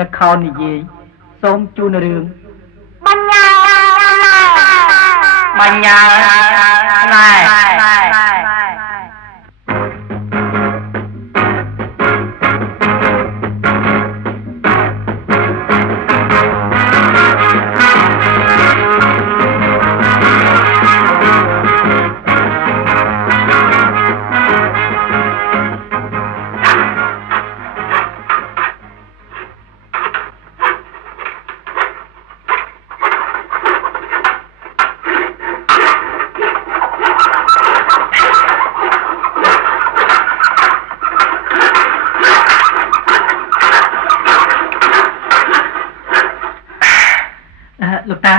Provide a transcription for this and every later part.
ละครนิយាយសូមជូនរឿងបញ្ញាបញ្ញាណែលោកតា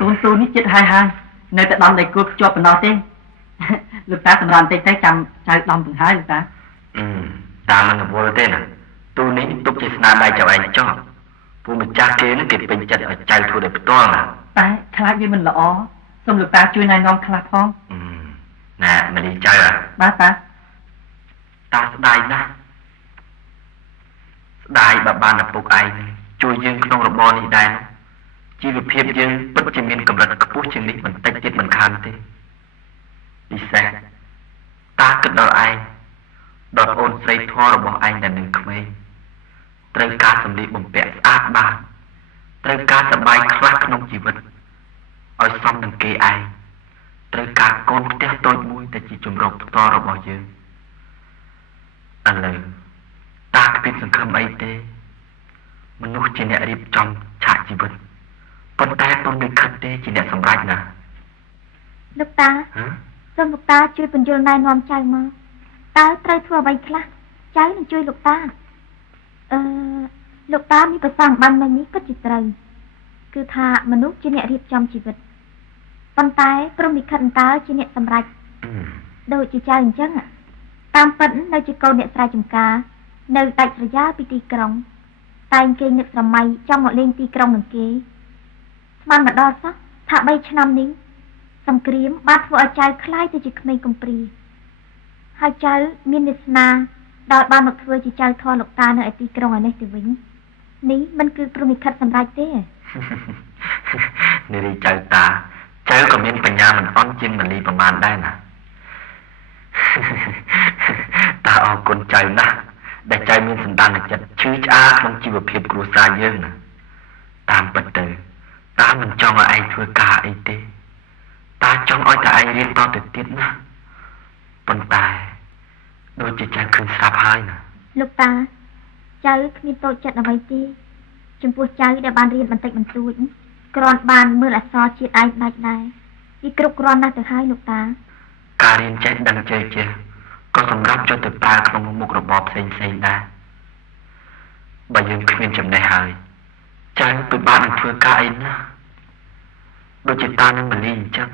កូនទូនេះចិត្តហើយនៅតែដំដៃគោលភ្ជាប់ប៉ុណ្ណោះទេលោកតាសម្រាប់បន្តិចទៅចាំចៅដំទាំងហើយលោកតាតាមមិនវល់ទេណាទូនេះទុកជាស្នាដៃចៅឯងចោះពូម្ចាស់គេនឹងគេពេញចិត្តឲ្យចៅធ្វើដោយផ្ទាល់ណាតែខ្លាចវាមិនល្អសូមលោកតាជួយណែនាំខ្លះផងណែមលីចៅបាទតាស្ដាយណាស់ស្ដាយបើបានឪពុកឯងជួយយើងក្នុងរបរនេះដែរជីវភាពយើងពិតជាមានកម្រិតខ្ពស់ជាងនេះបន្តិចទៀតមិនខានទេពិសេសតាគិតដល់ឯងដល់អូនស្រីធម៌របស់ឯងដែលនៅក្មេងត្រូវការសម្លៀកបំពាក់ស្អាតបាតត្រូវការសប្បាយខ្លះក្នុងជីវិតឲ្យសមនឹងគេឯងត្រូវការកូនផ្ទះតូចមួយដែលជាជំរកផ្ទាល់របស់យើងឥឡូវតាគ្មានសង្ឃឹមអីទេមនុស្សជាអ្នករៀបចំឆាកជីវិតប៉ុន្តែពុំនឹកខិតទេជាអ្នកសម្រេចណាលោកតាសូមលោកតាជួយបញ្យល់ណែនាំចៅមកតើត្រូវធ្វើអ្វីខ្លះចៅនឹងជួយលោកតាលោកតាមានប្រសាសន៍បានមកនេះពិតជាត្រូវគឺថាមនុស្សជាអ្នករៀបចំជីវិតប៉ុន្តែព្រមលិខិតតើជាអ្នកសម្រេចដូចជាចៅអញ្ចឹងតាមពិតនៅជាកូនអ្នកស្រែចម្ការនៅដាច់ស្រយាលពីទីក្រុងតែងគេនឹកស្រមៃចង់មកលេងទីក្រុងនឹងគេស្មានមកដល់សោះថា3ឆ្នាំនេះសង្គ្រាមបានធ្វើឲ្យចៅខ្លាយទៅជាក្មេងកំព្រាហើយចៅមានវាសនាដោយបានមកធ្វើជាចៅធម៌លោកតានៅឯទីក្រុងឯនេះទៅវិញនេះមិនគឺព្រមលិខិតសម្រេចទេនារីចៅតាចៅក៏មានបញ្ញាមិនអន់ជាងមលីប្រមាណដែរណាតាអរគុណចៅណាស់ដែលចៅមានសន្តានចិត្តឈឺឆ្អាលក្នុងជីវភាពគ្រួសារយើងណាតាមពិតទៅតាមិនចង់ឲ្យឯងធ្វើការអីទេតាចង់ឲ្យតែឯងរៀនតទៅទៀតណាប៉ុន្តែដូចជាចៅឃើញស្រាប់ហើយណាលោកតាចៅគ្មានតូចចិត្តអ្វីទេចំពោះចៅដែលបានរៀនបន្តិចបន្តួចគ្រាន់បានមើលអក្សរជាតិឯងដាច់ដែរវាគ្រប់គ្រាន់ណាស់ទៅហើយលោកតាការរៀនចេះដឹងចេះក៏សម្រាប់ចុះទៅប្រើក្នុងមុខរបរផ្សេងដែរបើយើងគ្មានចំណេះហើយចៅពិបាកនឹងធ្វើការអីណាដូចជាតានឹងមលីអញ្ចឹង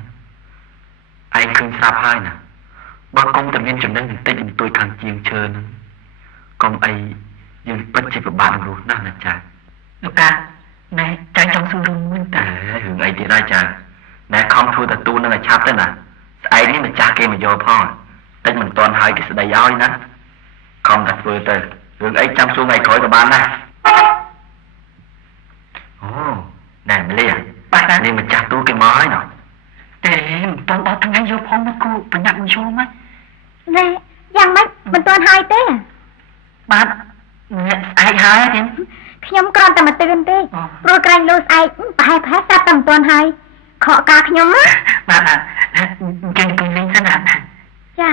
ឯងឃើញស្រាប់ហើយណាបើកុំតែមានចំណេះបន្តិចបន្តួចខាងជាងឈើហ្នឹងកុំអីយើងពិតជាពិបាកនឹងរស់ណាស់ណាចាលោកតាណែចៅចង់សួររឿងមួយតែរឿងអីទៀតដែរចាណែខំធ្វើតាទូនឹងឲ្យឆាប់ទៅណាស្អែកនេះម្ចាស់គេមកយកផងតិចមិនទាន់ហើយគេស្ដីឲ្យណាខំតែធ្វើទៅរឿងអីចាំសួរថ្ងៃក្រោយក៏បានដែរអូណែមលីបាទនេះម្ចាស់ទូគេមកហើយណាតែមិនទាន់ដល់ថ្ងៃយកផងមកគូប្រញាប់មកចូលមកណែយ៉ាងម៉េចមិនទាន់ហើយទេបាទអ្នកស្អែកហើយទេខ្ញុំគ្រាន់តែមកទិញទេព្រោះក្រែងលូស្អែកប្រហែលស្រាប់តែមិនទាន់ហើយខកការខ្ញុំណាបាទគេពេញលេងសិនណាចា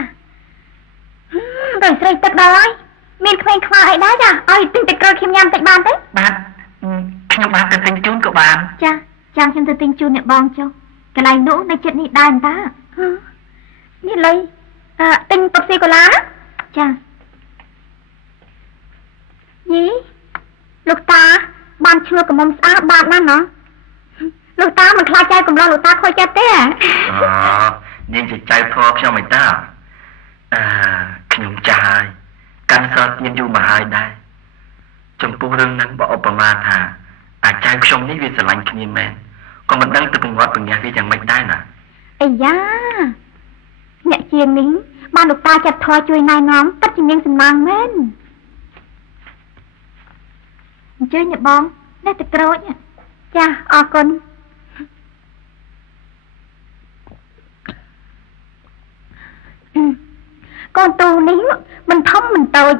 ដល់ស្រីទឹកដល់ហើយមានក្មេងខ្វល់អីដែរចាឲ្យទិញទឹកក្រូចខ្ញុំញ៉ាំតិចបានទេបាទខ្ញុំបានទៅទិញជូនក៏បានចាចាំខ្ញុំទៅទិញជូនអ្នកបងចុះកន្លែងនោះនៅចិត្តនេះដែរតានេះលុយទិញពុកស៊ីកូឡាចាយីលោកតាបានឈ្មោះកមុំស្អាតបាតណាស់ណោះលោកតាមិនខ្លាចចៅកំឡុងលោកតាខូចចិត្តទេនាងជាចៅធေါ်ខ្ញុំឯតាខ្ញុំចាស់ហើយកាន់សល់ទៀនយូរមកហើយដែរចំពោះរឿងហ្នឹងបើឧបមាថាអាចៅខ្ញុំនេះវាស្រឡាញ់គ្នាមែនក៏មិនដឹងទៅពង្រត់ពង្រះវាយ៉ាងម៉េចដែរណាអាយ៉ាអ្នកជាងនេះបានលោកតាចាត់ធေါ်ជួយណែនាំពិតជាមានសំណាងមែន chơi nhật bong đây từ cối nha cha ở con con tu níu mình thông mình tội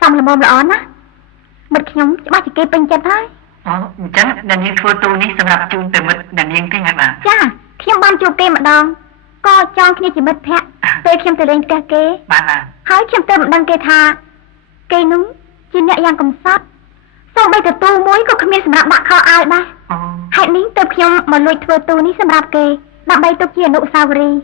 xong là mồm là ổn á mình nhóm ba chỉ kê bên chân thôi chẳng đàn nhiên thua tu ní sầm lập chung từ mình đàn nhiên thế ngạc bà cha khi ông ban chụp kê mà đòn co cho khi chỉ mất phép tôi khi từ lên ca kê bạn à hỏi khi tôi đang kê tha kê núng chỉ nhẹ nhàng cầm sát sau bây giờ tu muối có không biết sầm lập bạc kho ai ba hãy nín tập khi ông mà lùi thua tu ní sầm lập kê đặng bay tôi kia nụ sao ri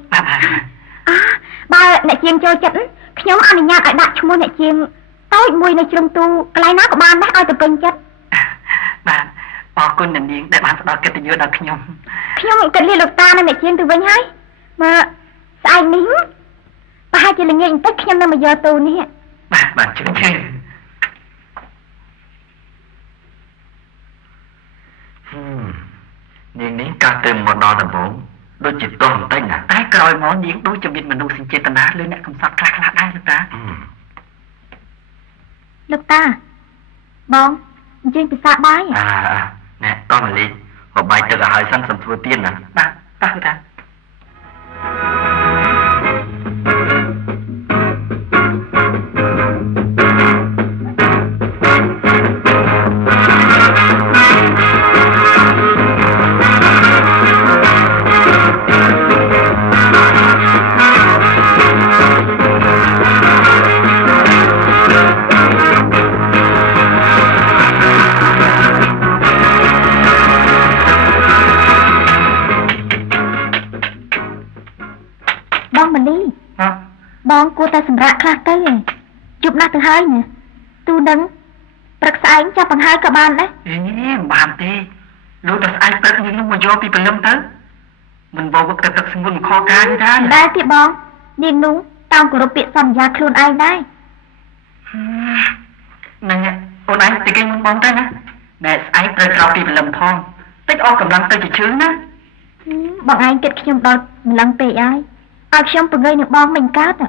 ba lại chiên cho chẩn khi ông ăn nhạt lại đặt cho mua lại chiên tối mùi này trong tu cái ná của ban đấy ai từ bên chất bạn bỏ con đàn nhiên để bạn đòi cái tình yêu đòi khi nhom cần liên lục ta nên mẹ chiên từ bên hay mà sai nín ba hai chỉ là nghe tất khi nhom mà giờ tu nè bạn chữ chơi nhiên ní ca tìm một đò đầm bốn đôi chỉ toàn tay ngã tái còi món nhiên đối cho biết mình đâu xin chế tận đá lên nè không sao khác lạ đây được ta lục ta bong chiên từ xa bái nè to mà lý họ bài từ là hai sân sầm thua tiên nè ta được ta bong cô ta sầm rạ khác tới rồi chụp nát thứ hai nè tu đấng bật sáng cho bằng hai cả bàn đấy bàn tê lúc đó ai bật những lúc mà do bị bệnh lâm tới mình bỏ bật tập sinh mình kho cá như thế đây thì bong niềm núng tao của đột biệt sầm già luôn ai đây nè ôn anh thì cái bong tới nè nè ai bật ra bị bệnh lâm thon tích o cầm lăng tới chỉ chứ nè bọn anh kết khi nhom đòi mình lăng tệ ai ai trong từng gây được bong mình cát à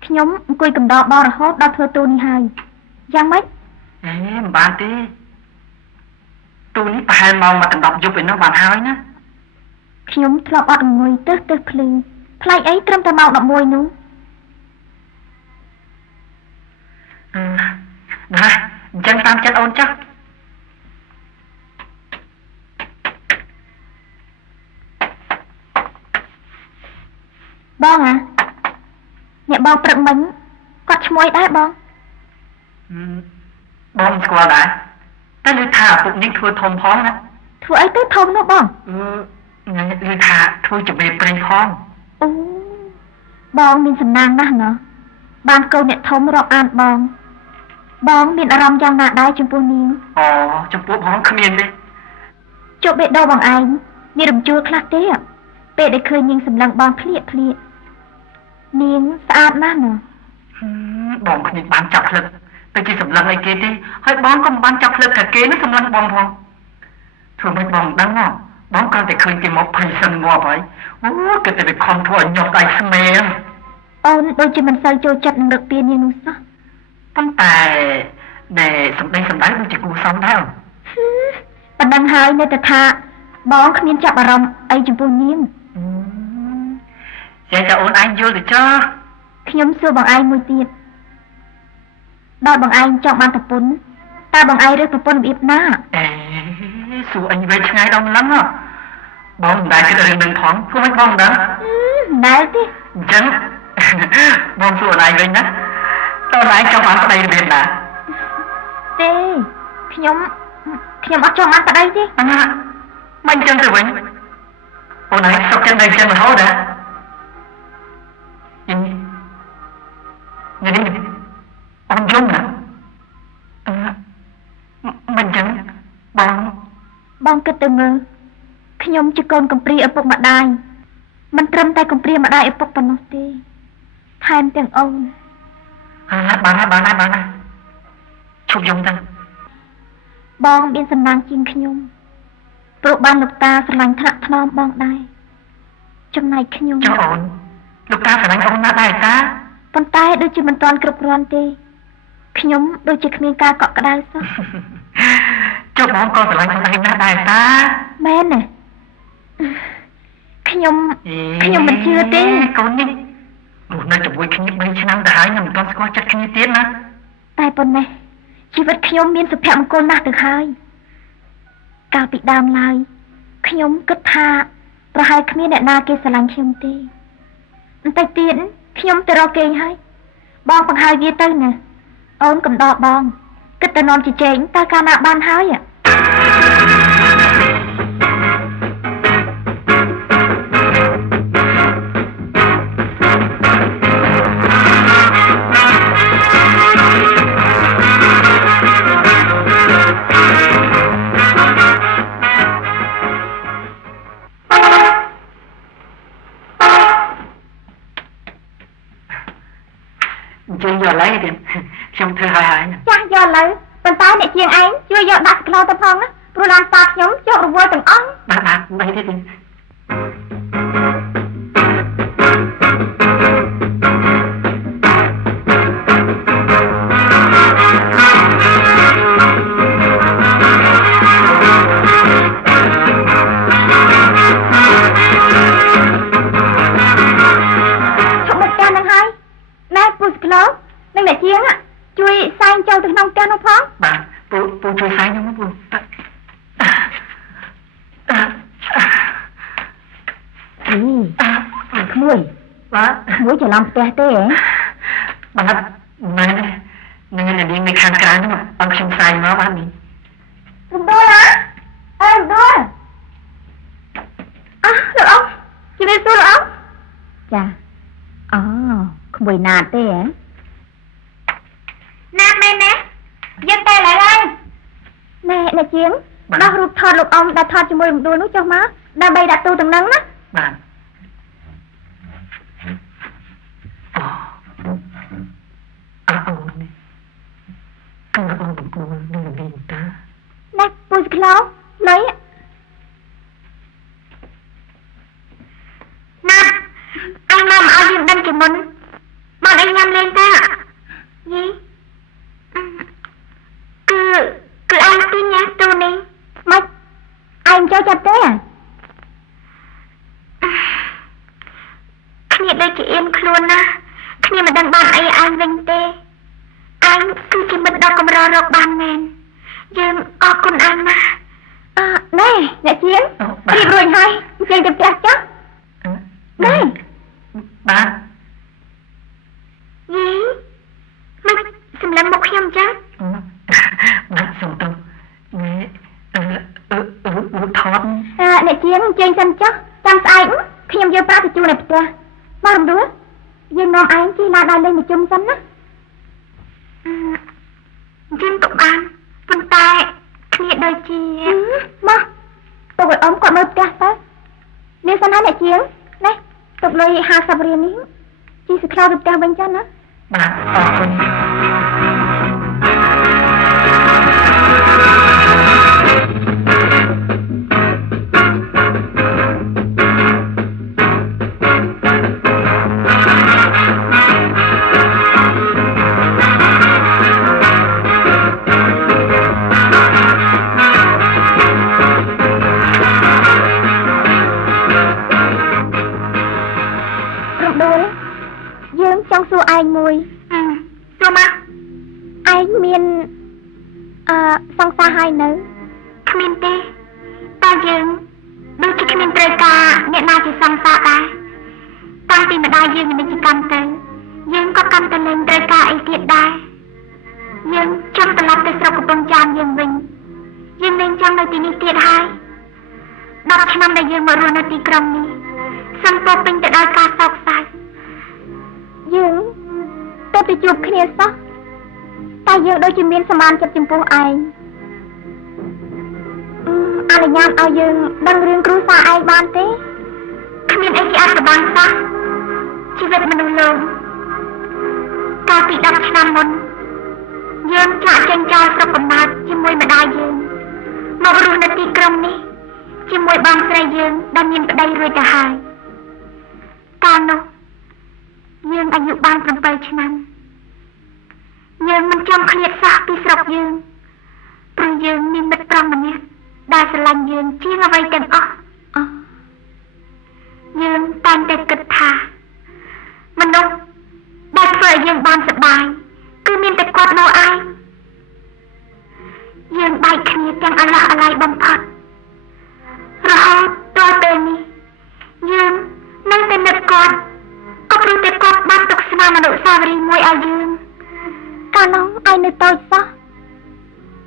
khi nhóm quỳ cầm đo bao là hốt đo thưa tu ni hai giang mấy bạn tí tu ní hai mong mà cần đọc giúp với nó bạn hai nè khi nhóm thọ ọt ngồi tớt tớt phình play ấy trâm ta màu đậm môi nú này chân tam chân ôn chắc bong à nhẹ bong trợn bánh quạt môi đấy bong bong qua lại ta lưu thả phục những thua thôn phóng á thua ấy tới thông nó bong lưu thả thua chuẩn bị bền phong bong mình sầm nang đó hả ban câu nẹt thông rọc an bong mình aram giang nạ đai trong buôn niên trong buôn bóng không yên đi chỗ bệ đâu bằng anh ni đầm chua khát thế ạ bệ để khơi nhưng sầm lăng bong phliệt niên sạch nát nè bong không nhìn bán chọc lực tôi chỉ sầm lăng này kia đi hơi bóng có một bán chọc lực cả kế nó sầm lăng bong phong thường mấy bong đáng ngon bóng con để khơi chỉ một phần sân ngò vậy cái để bị con thua nhọc tay sầm mềm đôi khi mình sao cho chặt được tiền như nó saoตั้งแต่để sầm đây sầm đấy cũng chỉ cú sống đấy không bạn đang hai nơi ta tha bóng không nên chặt vào rồng ấy chụp buồn nhiên vậy là ôn anh vô được cho khi nhóm xưa bằng ai mùi tiệt đòi bằng anh chọn ban tập bún ta bằng ai rớt tập bún bị na xù anh về ngay đông lắm hả bóng đại cái đường thoáng không anh bóng đó đấy đi chẳng bóng xù này về nhá tao lại cho bạn ở đây được là tê khi nhóm bắt cho ăn ở đây đi bánh chân từ vĩnh ôn này sọc chân đây chân mà hốt đã nhìn đi ông Dung nè mình chẳng bong kết từng ngờ khi nhóm chỉ còn cầm pri ở bụng mặt đai mình trâm tay cầm pri mặt đai ở bụng phần nó tê thêm tiếng ông bạn này chụp Dung ta bong biên sầm nang chiên khi nhóm bộ ban lục ta phải lành thạ thnom bong đai trong này khi nhóm cho ổn lục ta phải lành ông na đai ta con tay đôi chân mình toàn cực ron tê ខ្ញុំដូចជាគ្មានការកក់ក្ដៅសោះ ចុះបងក៏ស្រឡាញ់ខ្លួនឯងណាស់ដែរតា មែនណាខ្ញុំមិនជឿទេ កូននេះរស់នៅជាមួយគ្នា3ឆ្នាំទៅហើយនឹងមិនទាន់ស្គាល់ចិត្តគ្នាទៀតណា តែប៉ុណ្ណេះជីវិតខ្ញុំមានសុភមង្គលណាស់ទៅហើយកាលពីដើមឡើយខ្ញុំគិតថាប្រហែលគ្មានអ្នកណាគេស្រឡាញ់ខ្ញុំទេបន្តិចទៀតខ្ញុំទៅរកគេហើយបងបង្ហើយវាទៅណាអូនកំដរបងគិតទៅនាំជជែកតើកាលណាបានហើយ ជួយយកឡើយទៀតខ្ញុំធ្វើហើយ ចាស់យកលើប៉ុន្តែអ្នកជាងឯងជួយយកដាក់ក្លោទៅផងណាព្រោះឡានតាខ្ញុំជាប់រវល់ទាំងអង្គ បាទបីទេទៀត នឹងអ្នកជាងជួយសែងចូលទៅក្នុងផ្ទះនោះផង បាទពូជួយសែងខ្ញុំពូ ក្មួយ បាទ ក្មួយច្រឡំផ្ទះទេហ៎ បាទមែននឹងនាងនៅខាងក្រៅនោះបងខ្ញុំសែងមកបាទនេះ រំដួលណាអើរំដួលលោកអ៊ំជំរាបសួរលោកអ៊ំចាអូក្មួយណាតទេហ៎ ណាស់មែនណាយើងតែឡើយហើយណែអ្នកជាងដោះរូបថតលោកអ៊ំដែលថតជាមួយរំដួលនោះចុះមកដើម្បីដាក់ទូទាំងហ្នឹងណា បាទអូនេះគឺបងកំពុងនឹងនិយាយតា ណែពូសក្លោលុយណាអញមកឲ្យយើងដឹងជាមុនបងអញញ៉ាំលេងតាយី គឺអញទីញ៉ាំទូនេះមកអញចូលចាប់ទេគ្នាដូចជាអៀនខ្លួនណាគ្នាមិនដឹងបានអីអញវិញទេអញគឺជាមិត្តដ៏កម្ររកបានមែនយើងអរគុណអញណាណែអ្នកជាងរៀបរួចហើយអញ្ចឹងទៅផ្ទះចុះណែ បាទ យីមិនសម្លឹងមកខ្ញុំចឹង បាទសុំទោសនេះថត អ្នកជាងចេញសិនចុះចាំស្អែកខ្ញុំយកប្រាក់ទៅជូននៅផ្ទះមករំដួលយើងនាំឯងជិះឡានដល់លេងប្រជុំសិនណាយើងក៏បានប៉ុន្តែគ្នាដូចជាមកពុកឲ្យអ៊ំគាត់មើលផ្ទះទៅលាសិនហើយអ្នកជាងនេះទុកលុយ50រៀលនេះជិះសក្លោទៅផ្ទះវិញចឹងណា បាទអរគុណ យើងចង់សួរឯងមួយសួរមកឯងមានសង្សារហើយនៅគ្មានទេតែយើងដូចជាគ្មានត្រូវការអ្នកណាជាសង្សារដែរតាំងពីម្ដាយយើងមានជាកម្មទៅយើងក៏កម្មទៅនឹងត្រូវការអីទៀតដែរយើងចង់ត្រឡប់ទៅស្រុកកំពង់ចាមយើងវិញយើងនឹងចង់នៅទីនេះទៀតហើយ10ឆ្នាំដែលយើងមករស់នៅទីក្រុងនេះសំពោពេញទៅដោយការសោកសៅយើងទៅជួបគ្នាសោះតែយើងដូចជាមានសមានចិត្តចំពោះឯងអនុញ្ញាតឲ្យយើងដឹងរឿងគ្រួសារឯងបានទេគ្មានអីជាអត្ថបានសោះជីវិតមនុស្សលោកកាលពី10ឆ្នាំមុនយើងចាក់ចេញចោលស្រុកកំណើតជាមួយម្ដាយយើងមករស់នៅទីក្រុងនេះជាមួយបងស្រីយើងដែលមានប្តីរួចទៅហើយកាលនោះយើងអាយុបាន7ឆ្នាំ យើងមិនចង់ឃ្លាតសោះពីស្រុកយើងព្រោះយើងមានមិត្តប្រុសម្នាក់ដែលស្រឡាញ់យើងជាងអ្វីទាំងអស់យើងតែងតែគិតថាមនុស្សដែលធ្វើឲ្យយើងបានសប្បាយគឺមានតែគាត់នោះឯងយើងបែកគ្នាទាំងអាឡោះអាល័យបំផុតរហូតដល់ពេលនេះយើងនៅតែនឹកគាត់ក៏ព្រោះតែគាត់បានទុកស្នាមអនុស្សាវរីយ៍មួយឲ្យយើងកាលនោះឯងនៅតូចសោះ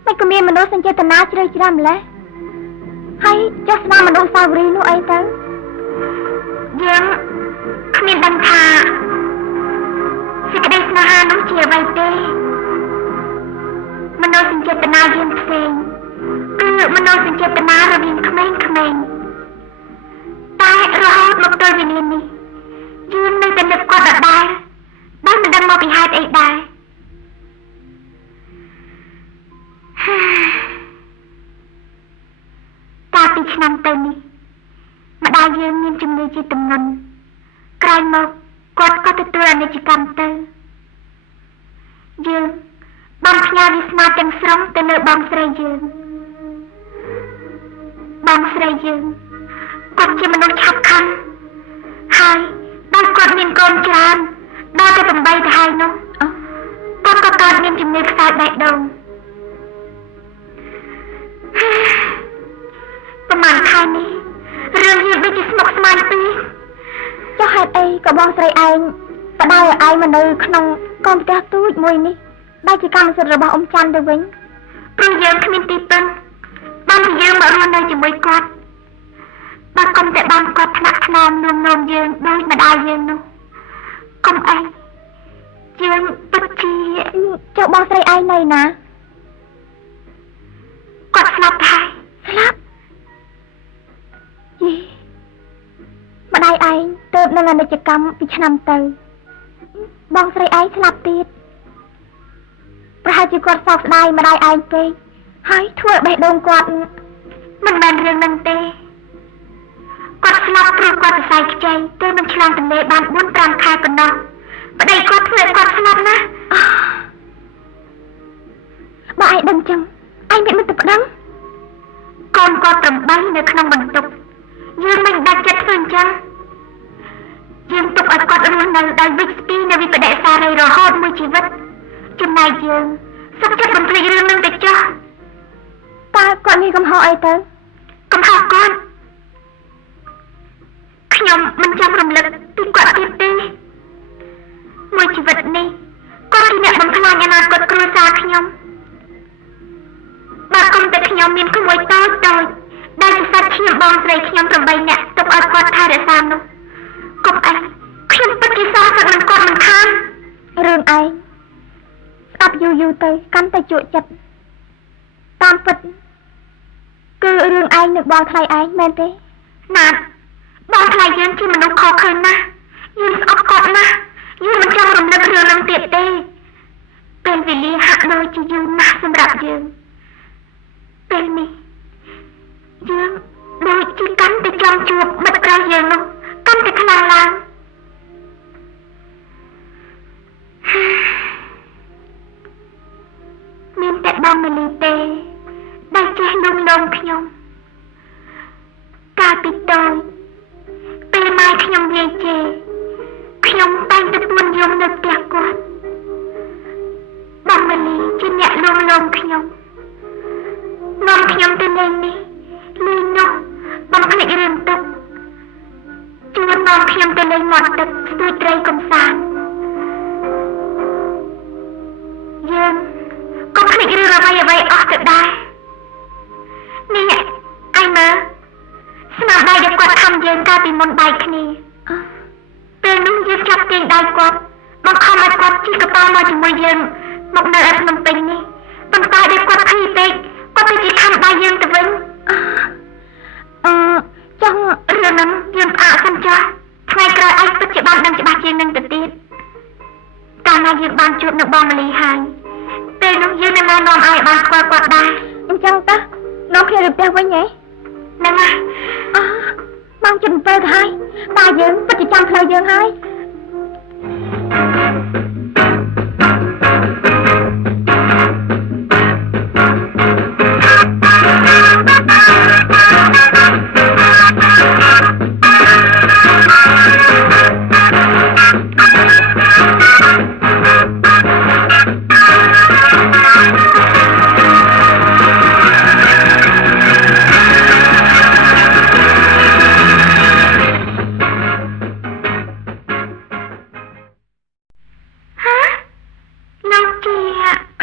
មិនក៏មានមនុស្សសញ្ចេតនាជ្រៅជ្រៅម្ល៉េះហើយចុះស្នាមអនុស្សាវរីយ៍នោះអីទៅយើងគ្មានដឹងថាសេចក្តីស្នេហានោះជាអ្វីទេមនោសញ្ចេតនាយើងផ្សេងគឺមនោសញ្ចេតនារវាងក្មេងៗតែរហូតមកដល់វេលានេះយើងនៅតែនឹកគាត់ដដែលដោយមិនដឹងមកពីហេតុអីដែរកាលពីឆ្នាំទៅនេះម្ដាយយើងមានជំងឺជាទម្ងន់ក្រោយមកគាត់ក៏ទទួលអនិច្ចកម្មទៅយើងបានផ្ញើវាសនាទាំងស្រុងទៅលើបងស្រីយើងគាត់ជាមនុស្សឆាប់ខឹងហើយដោយគាត់មានកូនច្រើនដល់តែ8ទៅហើយនោះគាត់ក៏កើតមានជំងឺខ្សោយបេះដូងប្រហែលខែនេះរឿងយើងដូចជាស្មុគស្មាញពេកចុះហេតុអីក៏បងស្រីឯងបដៅឲ្យឯងមកនៅក្នុងកូនផ្ទះទូចមួយនេះដែលជាកម្មសិទ្ធិរបស់អ៊ំច័ន្ទទៅវិញព្រោះយើងគ្មានទីពឹងបានជាយើងមករស់នៅជាមួយគាត់បើកុំតែបានគាត់ថ្នាក់ថ្នមនាំយើងដូចម្ដាយយើងនោះកុំអីយើងពិតជាចុះបងស្រីឯងនៅណាគាត់ស្លាប់ហើយស្លាប់យីម្ដាយឯងទើបនឹងអនិច្ចកម្មពីឆ្នាំទៅបងស្រីឯងស្លាប់ទៀតប្រហែលជាគាត់សោកស្ដាយម្ដាយឯងពេកហើយធ្វើបេះដូងគាត់មិនមែនរឿងនឹងទេគាត់ស្លាប់ព្រោះគាត់សរសៃខ្ចីទើបនឹងឆ្លងទន្លេបាន 4-5 ខែប៉ុណ្ណោះប្តីគាត់ធ្វើឲ្យគាត់ស្លាប់ណាបើឯងដឹងចឹងឯងមានមិនទៅប្តឹងកូនគាត់8នៅក្នុងបន្ទប់យើងមិនដាច់ចិត្តធ្វើអញ្ចឹងយើងទុកឲ្យគាត់រស់នៅដោយវិជ្ជានៅវិបដិសារីរហូតមួយជីវិតចំណែកយើងសុខចិត្តបំភ្លេចរឿងនឹងទៅចុះតើគាត់មានកំហុសអីទៅកំហុសគាត់ខ្ញុំមិនចង់រំលឹកពីគាត់ទៀតទេមួយជីវិតនេះគាត់ជាអ្នកបំផ្លាញអនាគតគ្រួសារខ្ញុំបើគុំតែខ្ញុំមានក្មួយតូចដែលជាសាច់ឈាមបងស្រីខ្ញុំ8នាក់ទុកឲ្យគាត់ថែរក្សានោះកុំអីខ្ញុំពិតជាសោកស្ដាយនឹងគាត់មិនខានរឿងឯងស្ដាប់យូរទៅកាន់តែជក់ចិត្តតាមពិតគឺរឿងឯងនឹងបងថ្លៃឯងមែនទេណាត់បងថ្លៃយើងជាមនុស្សខកខើណាស់យើងស្អប់គាត់ណាស់យើងមិនចង់រំលឹករឿងនឹងទៀតទេពេលវេលាហាក់ដូចជាយូរណាស់សម្រាប់យើងពេលនេះយើងដូចជាកាន់តែចង់ជួបមិត្តប្រុសយើងនោះកាន់តែខ្លាំងឡើងមានតែបងមលីទេដែលចេះលំខ្ញុំកាលពីតូចពេលម៉ែខ្ញុំនិយាយជេរខ្ញុំតែងតែពួនយំនៅផ្ទះគាត់បងមលីជាអ្នកលំខ្ញុំនាំខ្ញុំទៅលេងនេះលេងនោះបំភ្លេចរឿងទឹកជួននាំខ្ញុំទៅលេងមាត់ទឹកស្ទួយត្រីកំសាន្តយើងក៏ភ្លេចរឿងអ្វីអស់ទៅដែរនេះឯងមើលស្នាដៃដែលគាត់ខំយើងកាលពីមុនបែកគ្នាពេលនោះយើងចាប់ទាញដៃគាត់បង្ខំឲ្យគាត់ជិះកប៉ាល់មកជាមួយយើងមកនៅឯភ្នំពេញនេះប៉ុន្តែដែលគាត់ភ័យពេកគាត់ទៅជាខំដៃយើងទៅវិញចង់រឿងហ្នឹងយើងផ្អាកសិនចាស់ថ្ងៃក្រោយឯងពិតជាបានដឹងច្បាស់ជាងនឹងទៅទៀតកាលណាយើងបានជួបនៅបងមលីហើយពេលនោះយើងនឹងនាំឲ្យបានស្គាល់គាត់ដែរអញ្ចឹងតើនាំគ្នាទៅផ្ទះវិញហ៎ហ្នឹងហើយម៉ោង7ទៅហើយតាយើងពិតជាចាំផ្លូវយើងហើយ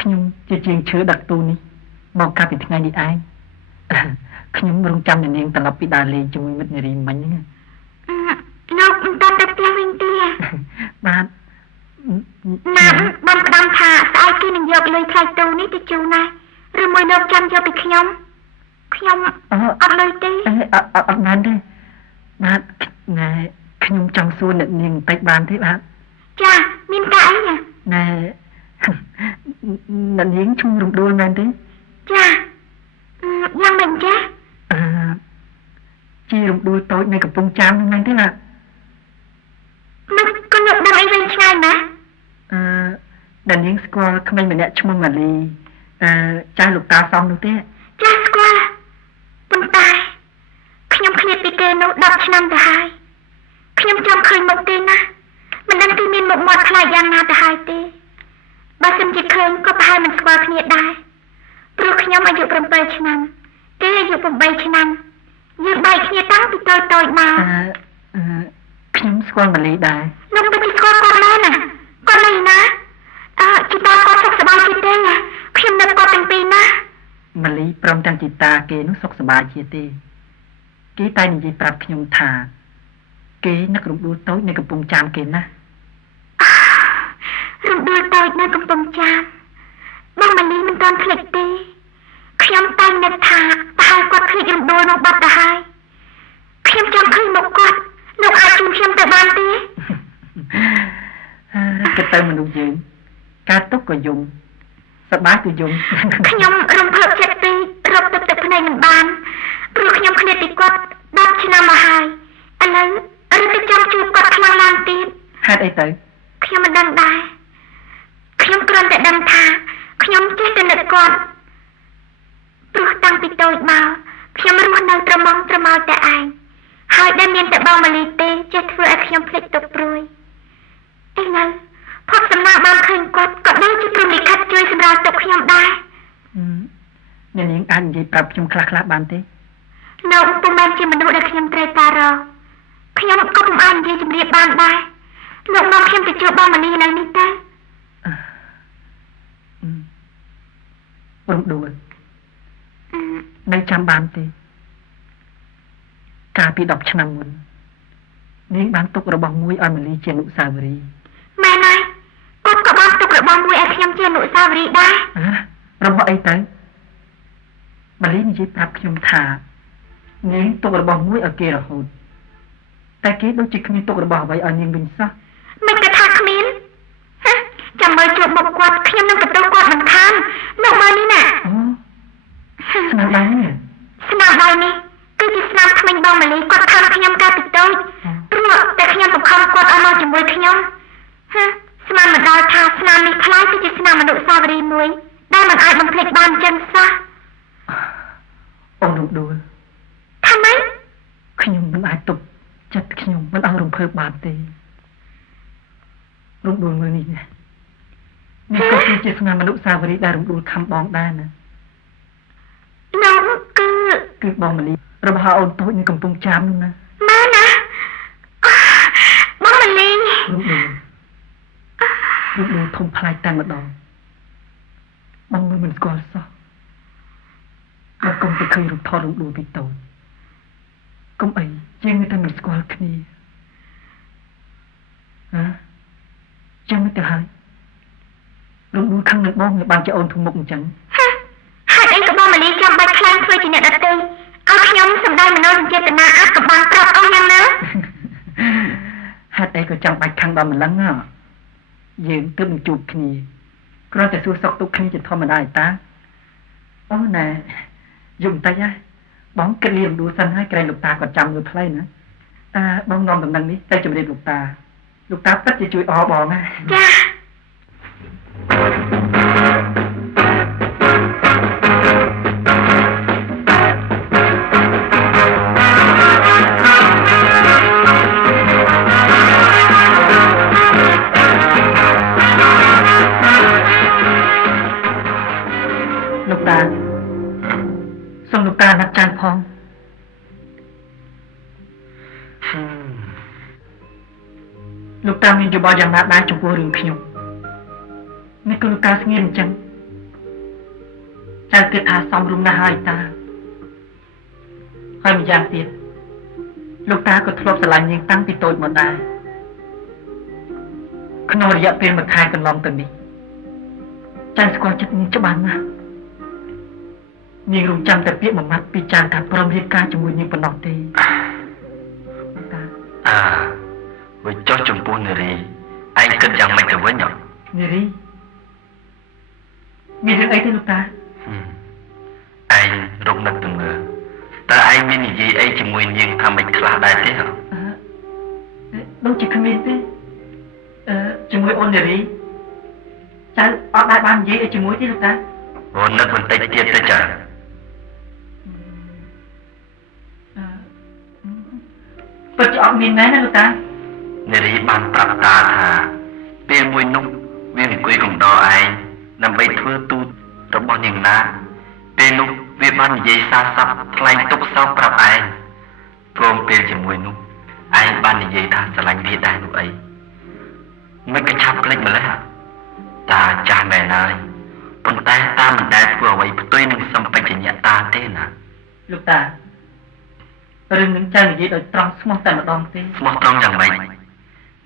ខ្ញុំជាជាងឈើដាក់ទូនេះមកកាលពីថ្ងៃនេះឯងខ្ញុំរងចាំនាងត្រឡប់ពីដើរលេងជាមួយមិត្តនារីមិញហ្នឹង លោកមិនតាន់ទៅផ្ទះវិញទេ បាទ ណាបានផ្ដាំថាស្អែកគេនឹងយកលុយថ្លៃទូនេះទៅជូនណាឬមួយលោកចាំយកពីខ្ញុំអត់លុយទេ អត់បានទេបាទណែខ្ញុំចង់សួរអ្នកនាងបន្តិចបានទេបាទ ចាមានការអីណា ណែអ្នកនាងឈ្មោះរំដួលមែនទេ ចាយ៉ាងមិនចា ជារំដួលតូចនៅកំពង់ចាមហ្នឹងមែនទេបាទ មិនក៏លោកដឹងអីវិញឆ្ងាយណា អ្នកនាងស្គាល់ក្មេងម្នាក់ឈ្មោះម៉ាលីចាស់លោកតាសំនោះទេ ចាស្គាល់ប៉ុន្តែខ្ញុំឃ្លាតពីគេនោះ10ឆ្នាំទៅហើយខ្ញុំចាំឃើញមុខទេណាមិនដឹងទីមានមុខមាត់ខ្លាចយ៉ាងណាទៅហើយទេបើសិនជាឃើញក៏ប្រហែលមិនស្គាល់គ្នាដែរព្រោះខ្ញុំអាយុ7ឆ្នាំគេអាយុ8ឆ្នាំយើងបែកគ្នាតាំងពីតូចៗមក ខ្ញុំស្គាល់ម៉ាលីដែរ លោកពិតជាស្គាល់គាត់មែនណាគាត់នៅណាជីតាគាត់សុខសប្បាយជាទេណាខ្ញុំនឹកគាត់ទាំងពីរណា ម៉ាលីព្រមទាំងជីតាគេនោះសុខសប្បាយជាទេគេតែនិយាយប្រាប់ខ្ញុំថាគេនឹករំដួលតូចនៅកំពង់ចាមគេណា រំដួលតូចនៅកំពង់ចាមបងម៉ាលីមិនទាន់ភ្លេចទេខ្ញុំតែនឹកថាប្រហែលគាត់ភ្លេចរំដួលនោះបាត់ទៅហើយខ្ញុំចង់ឃើញមុខគាត់លោកអាចជូនខ្ញុំទៅបានទេ គិតទៅមនុស្សយើងការទុកក៏យំសប្បាយក៏យំ ខ្ញុំរំភើបចិត្តពេករត់ទឹកភ្នែកមិនបានព្រោះខ្ញុំឃ្លាតពីគាត់10ឆ្នាំមកហើយឥឡូវរត់ទៅចង់ជួបគាត់ខ្លាំងឡើងទៀត ហេតុអីទៅ ខ្ញុំមិនដឹងដែរខ្ញុំគ្រាន់តែដឹងថាខ្ញុំចេះតែនឹកគាត់ព្រោះតាំងពីតូចមកខ្ញុំរស់នៅត្រមងត្រមោលតែឯងហើយដែលមានតែបងម៉ាលីទេចេះធ្វើឲ្យខ្ញុំភ្លេចទុកព្រួយឥឡូវផុតសំណាងបានឃើញគាត់ក៏ដូចជាព្រមលិខិតជួយសម្រាលទុកខ្ញុំដែរ អ្នកនាងអាចនិយាយប្រាប់ខ្ញុំខ្លះៗបានទេ លោកពុំមែនជាមនុស្សដែលខ្ញុំត្រូវការរកខ្ញុំក៏ពុំអាចនិយាយជំរាបបានដែរលោកនាំខ្ញុំទៅជួបបងម៉ាលីឥឡូវនេះទៅ រំដួលនៅចាំបានទេកាលពី10ឆ្នាំមុននាងបានទុករបស់មួយឲ្យម៉ាលីជាអនុស្សាវរីយ៍ មែនហើយគាត់ក៏បានទុករបស់មួយឲ្យខ្ញុំជាអនុស្សាវរីយ៍ដែរ របស់អីទៅម៉ាលីនិយាយប្រាប់ខ្ញុំថានាងទុករបស់មួយឲ្យគេរហូតតែគេដូចជាគ្មានទុករបស់អ្វីឲ្យនាងវិញសោះ មិនក៏ថាគ្មានចាំមើលជួបមុខគាត់ខ្ញុំនឹងបន្ទោសគាត់មិនខានលោកមើលនេះណា ស្នាដៃនេះ ស្នាដៃនេះគឺជាស្នាមក្មេងបងម៉ាលីគាត់ខំខ្ញុំកាលពីតូចព្រោះតែខ្ញុំបង្ខំគាត់ឲ្យមកជាមួយខ្ញុំស្មានមិនដល់ថាស្នាមនេះខ្លាយទៅជាស្នាមអនុស្សាវរីយ៍មួយដែលមិនអាចបំភ្លេចបានចឹងសោះ អូនរំដួល ថាម៉េច ខ្ញុំមិនអាចទុកចិត្តខ្ញុំមិនឲ្យរំភើបបានទេរំដួលមើលនេះណានេះក៏ជាស្នាមអនុស្សាវរីយ៍ដែលរំដួលខំបងដែរណា លោកគឺបងម៉ាលីរបស់អូនតូចនៅកំពង់ចាមនោះណា ម៉ែណាបងម៉ាលី រំដួលធំផ្លាយតែម្ដងបងមើលមិនស្គាល់សោះបងកុំទៅឃើញរូបថតរំដួលពីតូចកុំអីយើងនៅតែមិនស្គាល់គ្នាចាំទៅហើយរំដួលខាងនឹងបងបានជាអូនធំមុខអញ្ចឹង ហេតុអីក៏បងម៉ាលីចាំបាច់ខ្លាំងធ្វើជាអ្នកដទៃឲ្យខ្ញុំសម្ដែងមនោសញ្ចេតនាអាប់កំបាំងប្រាប់អស់យ៉ាងណា ហេតុអីក៏ចាំបាច់ខាងដល់ម្លឹងយើងទើបនឹងជួបគ្នាគ្រាន់តែសួរសុខទុក្ខគ្នាជាធម្មតាឯតាអូណែយំតិចណាបងគិតលៀមដួលសិនហើយក្រែងលោកតាគាត់ចាំមើលផ្លូវណាបងនាំដំណឹងនេះទៅជម្រាបលោកតាពិតជាជួយអរបងណា ចា លោកតាសូមលោកតាណាត់ចានផងលោកតាមានយោបល់យ៉ាងណាដែរចំពោះរឿងខ្ញុំនេះគឺលោកតាស្ងៀមអញ្ចឹង ចាគិតថាសំរុំណាស់ហើយតាហើយម្យ៉ាងទៀតលោកតាក៏ធ្លាប់ស្រឡាញ់នាងតាំងពីតូចមកដែរក្នុងរយៈពេល1ខែកន្លងទៅនេះចាស្គាល់ចិត្តនាងច្បាស់ណាស់នាងរំចាំតែពាក្យមួយម៉ាត់ពីចាថាព្រមរៀបការជាមួយនាងប៉ុណ្ណោះទេតាវិចុះចំពោះនារីឯងគិតយ៉ាងម៉េចទៅវិញនារីមានរឿងអីទេលោកតាឯងរកនឹកទៅមើលតើឯងមាននិយាយអីជាមួយនាងថាមិនខ្លះដែរទេដូចជាគ្មានទេជាមួយអូននារីចៅអត់ដែរបាននិយាយអីជាមួយទេលោកតាអូននឹកបន្តិចទៀតទៅចាពិតជាអត់មានមែនទេលោកតានារីបានប្រាប់តាថាពេលមួយនោះវាអង្គុយកណ្ដោឯងដើម្បីធ្វើទូតរបស់នាងណាពេលនោះវាបាននិយាយសារស័ព្ទថ្លែងទុកសោកប្រាប់ឯងព្រមពេលជាមួយនោះឯងបាននិយាយថាស្រឡាញ់វាដែរនោះអីមិនក៏ឆាប់ភ្លេចម្ល៉េះតាចាស់មែនហើយប៉ុន្តែតាមិនដែលធ្វើអ្វីផ្ទុយនឹងសម្បជញ្ញៈតាទេណាលោកតារឿងនឹងចៅនិយាយដោយត្រង់ស្មោះតែម្ដងទេស្មោះត្រង់យ៉ាងម៉េច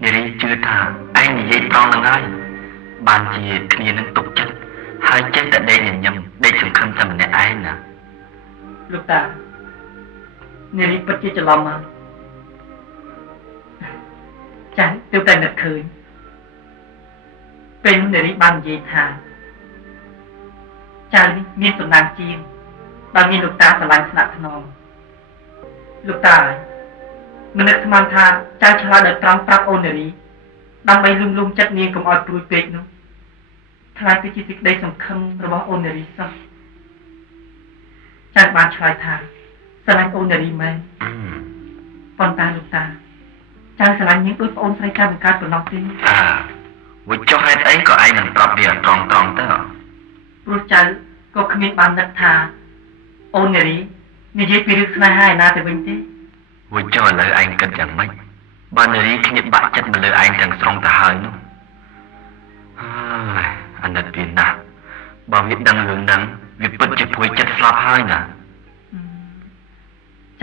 នារីជឿថាឯងនិយាយត្រង់នឹងហើយបានជាគ្នានឹងទុកចិត្តហើយចេះតែដេកញញឹមដេកសង្ឃឹមតែម្នាក់ឯងណាលោកតានារីពិតជាច្រឡំមកចាស់ទើបតែនឹកឃើញពេលនារីបាននិយាយថាចៅនេះមានសំណាងជាងដែលមានលោកតាស្រឡាញ់ស្នាក់ខ្នងលោកតាមិននឹកស្មានថាចៅឆ្លើយដោយត្រង់ប្រាប់អូននារីដើម្បីលុំចិត្តនាងកុំឲ្យព្រួយពេកនោះថ្លៃទៅជាសេចក្តីសង្ឃឹមរបស់អូននារីសោះចៅបានឆ្លើយថាស្រឡាញ់អូននារីមែនប៉ុន្តែលោកតាចៅស្រឡាញ់នាងដូចប្អូនស្រីការបង្កើតប៉ុណ្ណោះទេវិចុះហេតុអីក៏ឯងមិនប្រាប់វាត្រង់ទៅព្រោះចៅក៏គ្មានបាននឹកថាអូននារីនិយាយពីរឿងស្នេហាឯណាទៅវិញទេវិចុះឥឡូវឯងគិតយ៉ាងម៉េចបើនារីគ្នាបាក់ចិត្តមកលើឯងទាំងស្រុងទៅហើយនោះអាណិតវាណាស់បើវាដឹងរឿងហ្នឹងវាពិតជាព្រួយចិត្តស្លាប់ហើយណា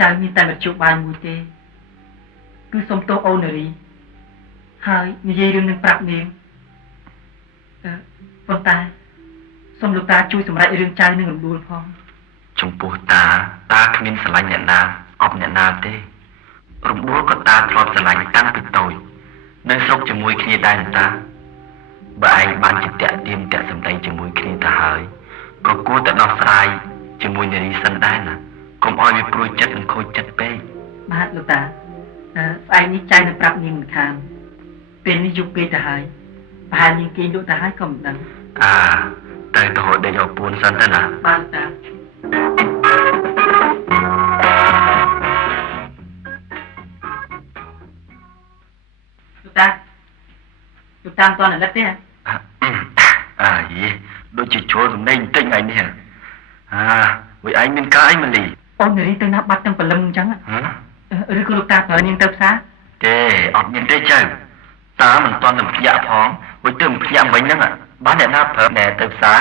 ចៅមានតែមជ្ឈបាយមួយទេគឺសុំទោសអូននារីហើយនិយាយរឿងនឹងប្រាប់នាងប៉ុន្តែសូមលោកតាជួយសម្រេចរឿងចៅនឹងរំដួលផងចំពោះតាគ្មានស្រឡាញ់អ្នកណាអបអ្នកណាទេរំដួលក៏តាធ្លាប់ស្រឡាញ់តាំងពីតូចនៅស្រុកជាមួយគ្នាដែរតាបើឯងបានជាតាក់ទាញតាក់សម្ដែងជាមួយគ្នាទៅហើយក៏គួរតែដោះស្រាយជាមួយនារីសិនដែរណាកុំឲ្យវាព្រួយចិត្តនិងខូចចិត្តពេកបាទលោកតាស្អែកនេះចៅនឹងប្រាប់នាងមិនខានពេលនេះយប់ពេកទៅហើយប្រហែលនាងគេងលក់ទៅហើយក៏មិនដឹងទៅរហូតដេកឲ្យពួនសិនទៅណាបាទតាលោកតាមិនទាន់រលឹកទេយេដូចជាជួលសំឡេងបន្តិចថ្ងៃនេះវាឯងមានការអីមិនលីអូននារីទៅណាបាត់ទាំងព្រលឹមអញ្ចឹងឬក៏លោកតាប្រើនាងទៅផ្សារទេអត់មានទេចៅតាមិនទាន់នឹងភ្ញាក់ផងវិញទៅភ្ញាក់មិញហ្នឹងបានអ្នកណាប្រើណែទៅផ្សារ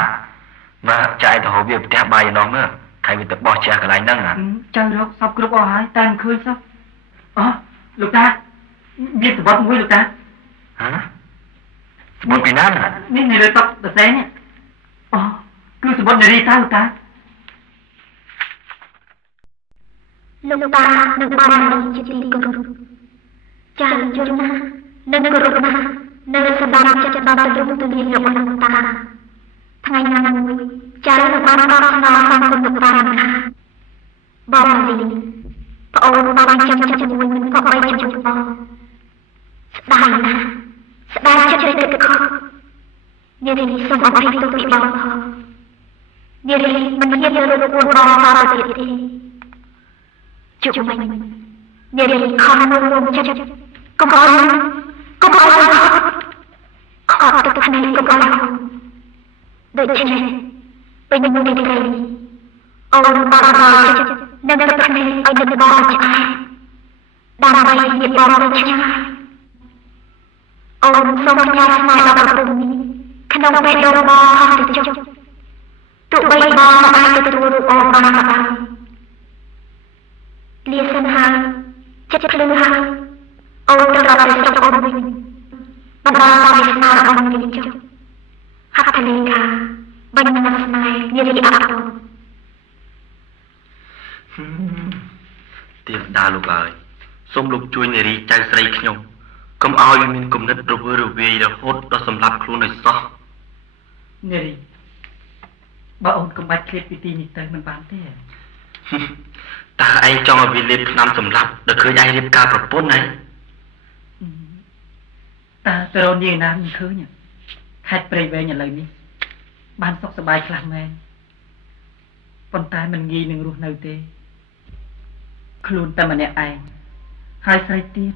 មកចែកទៅហៅវាផ្ទះបាយឯណោះមើលថៃវាទៅបោះចាស់កន្លែងហ្នឹងចៅរកសពគ្រប់អស់ហើយតែមិនឃើញសោះលោកតាមានសវត្ថមួយលោកតាសមុទ្រពីណានេះនៅលើតុដសេនេះគឺសមុទ្រនារីតាលោកតាលោកតានឹងបានជាទីគោរពចាស់យល់ណាស់នឹងគោរពណាស់នៅសម្រាប់ចិត្តដល់ទ្រង់ទូលាយរបស់លោកតាថ្ងៃណាមួយចាស់នឹងបានតបស្នងតាមគុណលោកតាណាបងលីប្អូនបានចាំជាមួយនឹងក៏បីចាំបងស្ដាយណាស់ស្ដាយចិត្តទៅខុសនារីសូមអភ័យទោសពីបងផងនារីមិនហ៊ានរកពួនបងតទៅទៀតទេជុំវិញនារីខំរួមចិត្តកុំឲ្យខកទឹកភ្នែកកុំឲ្យដូច្នេះពេញមុខនារីអូនបានឲ្យចិត្តនឹងទឹកភ្នែកឲ្យនឹងបងឆ្អែតដើម្បីមានបងទៅឆ្ងាយអូនសូមផ្ញើស្នេហ៍ដល់ប្រពន្ធនេះក្នុងពេលរបស់ទៅចុះ ទោះបីបងមិនអាចទទួលរូបអូនបានក៏ដោយលាសិនហើយចិត្តភ្លឺហើយអូនត្រឡប់ទៅស្រុកអូនវិញបណ្ដាតាមវាសនារបស់នារីចុះហត្ថលេខាបញ្ញត្តិស្នេហ៍នារីអត់អូនទេវតាលោកអើយសូមលោកជួយនារីចៅស្រីខ្ញុំកុំឲ្យមានគំនិតរវើរវាយរហូតដល់សម្លាប់ខ្លួនឲ្យសោះនារីបើអូនកុំបាច់ឃ្លាតពីទីនេះទៅមិនបានទេតើឯងចង់ឲ្យវាលេបថ្នាំសម្លាប់ដល់ឃើញឯងរៀបការប្រពន្ធហ៎តើទៅរនយាយណាមិនឃើញខេត្តព្រៃវែងឥឡូវនេះបានសុខសប្បាយខ្លះមែនប៉ុន្តែមិនងាយនឹងរស់នៅទេខ្លួនតែម្នាក់ឯងហើយស្រីទៀត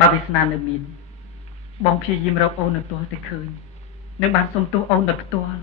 បើវាសនានៅមានបងព្យាយាមរកអូននៅទាល់តែឃើញនឹងបានសុំទោសអូនដល់ផ្ទាល់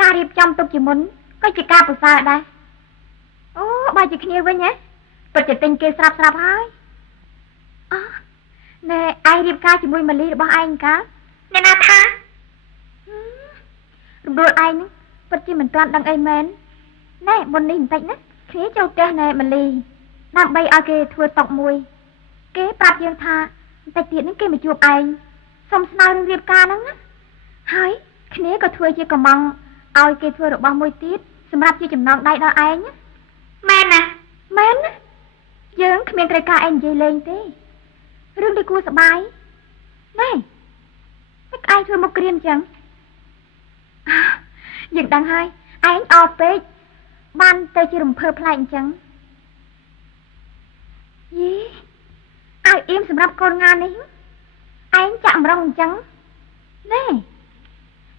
ការរៀបចំទុកជាមុនក៏ជាការប្រសើរដែរអូបើជាគ្នាវិញហ៎ពិតជាទិញគេស្រាប់ហើយអូណែឯងរៀបការជាមួយម៉ាលីរបស់ឯងកាអ្នកណាថារំដួលឯងពិតជាមិនទាន់ដឹងអីមែនណែមុននេះបន្តិចណាគ្នាចូលផ្ទះណែម៉ាលីដើម្បីឲ្យគេធ្វើតុកមួយគេប្រាប់យើងថាបន្តិចទៀតនេះគេមកជួបឯងសុំស្នើរឿងរៀបការហ្នឹងណាហើយគ្នាក៏ធ្វើជាកំងឲ្យគេធ្វើរបស់មួយទៀតសម្រាប់ជាចំណងដៃដល់ឯងមែនណាយើងគ្មានត្រូវការឯងនិយាយលេងទេរឿងនេះគួរសប្បាយណែមិនឯងធ្វើមកក្រៀមចឹងយើងដឹងហើយឯងអោពេកបានទៅជារំភើបផ្លែកអញ្ចឹងយីឲ្យអៀមសម្រាប់កូនងានេះឯងចាក់អំរងអញ្ចឹងណែ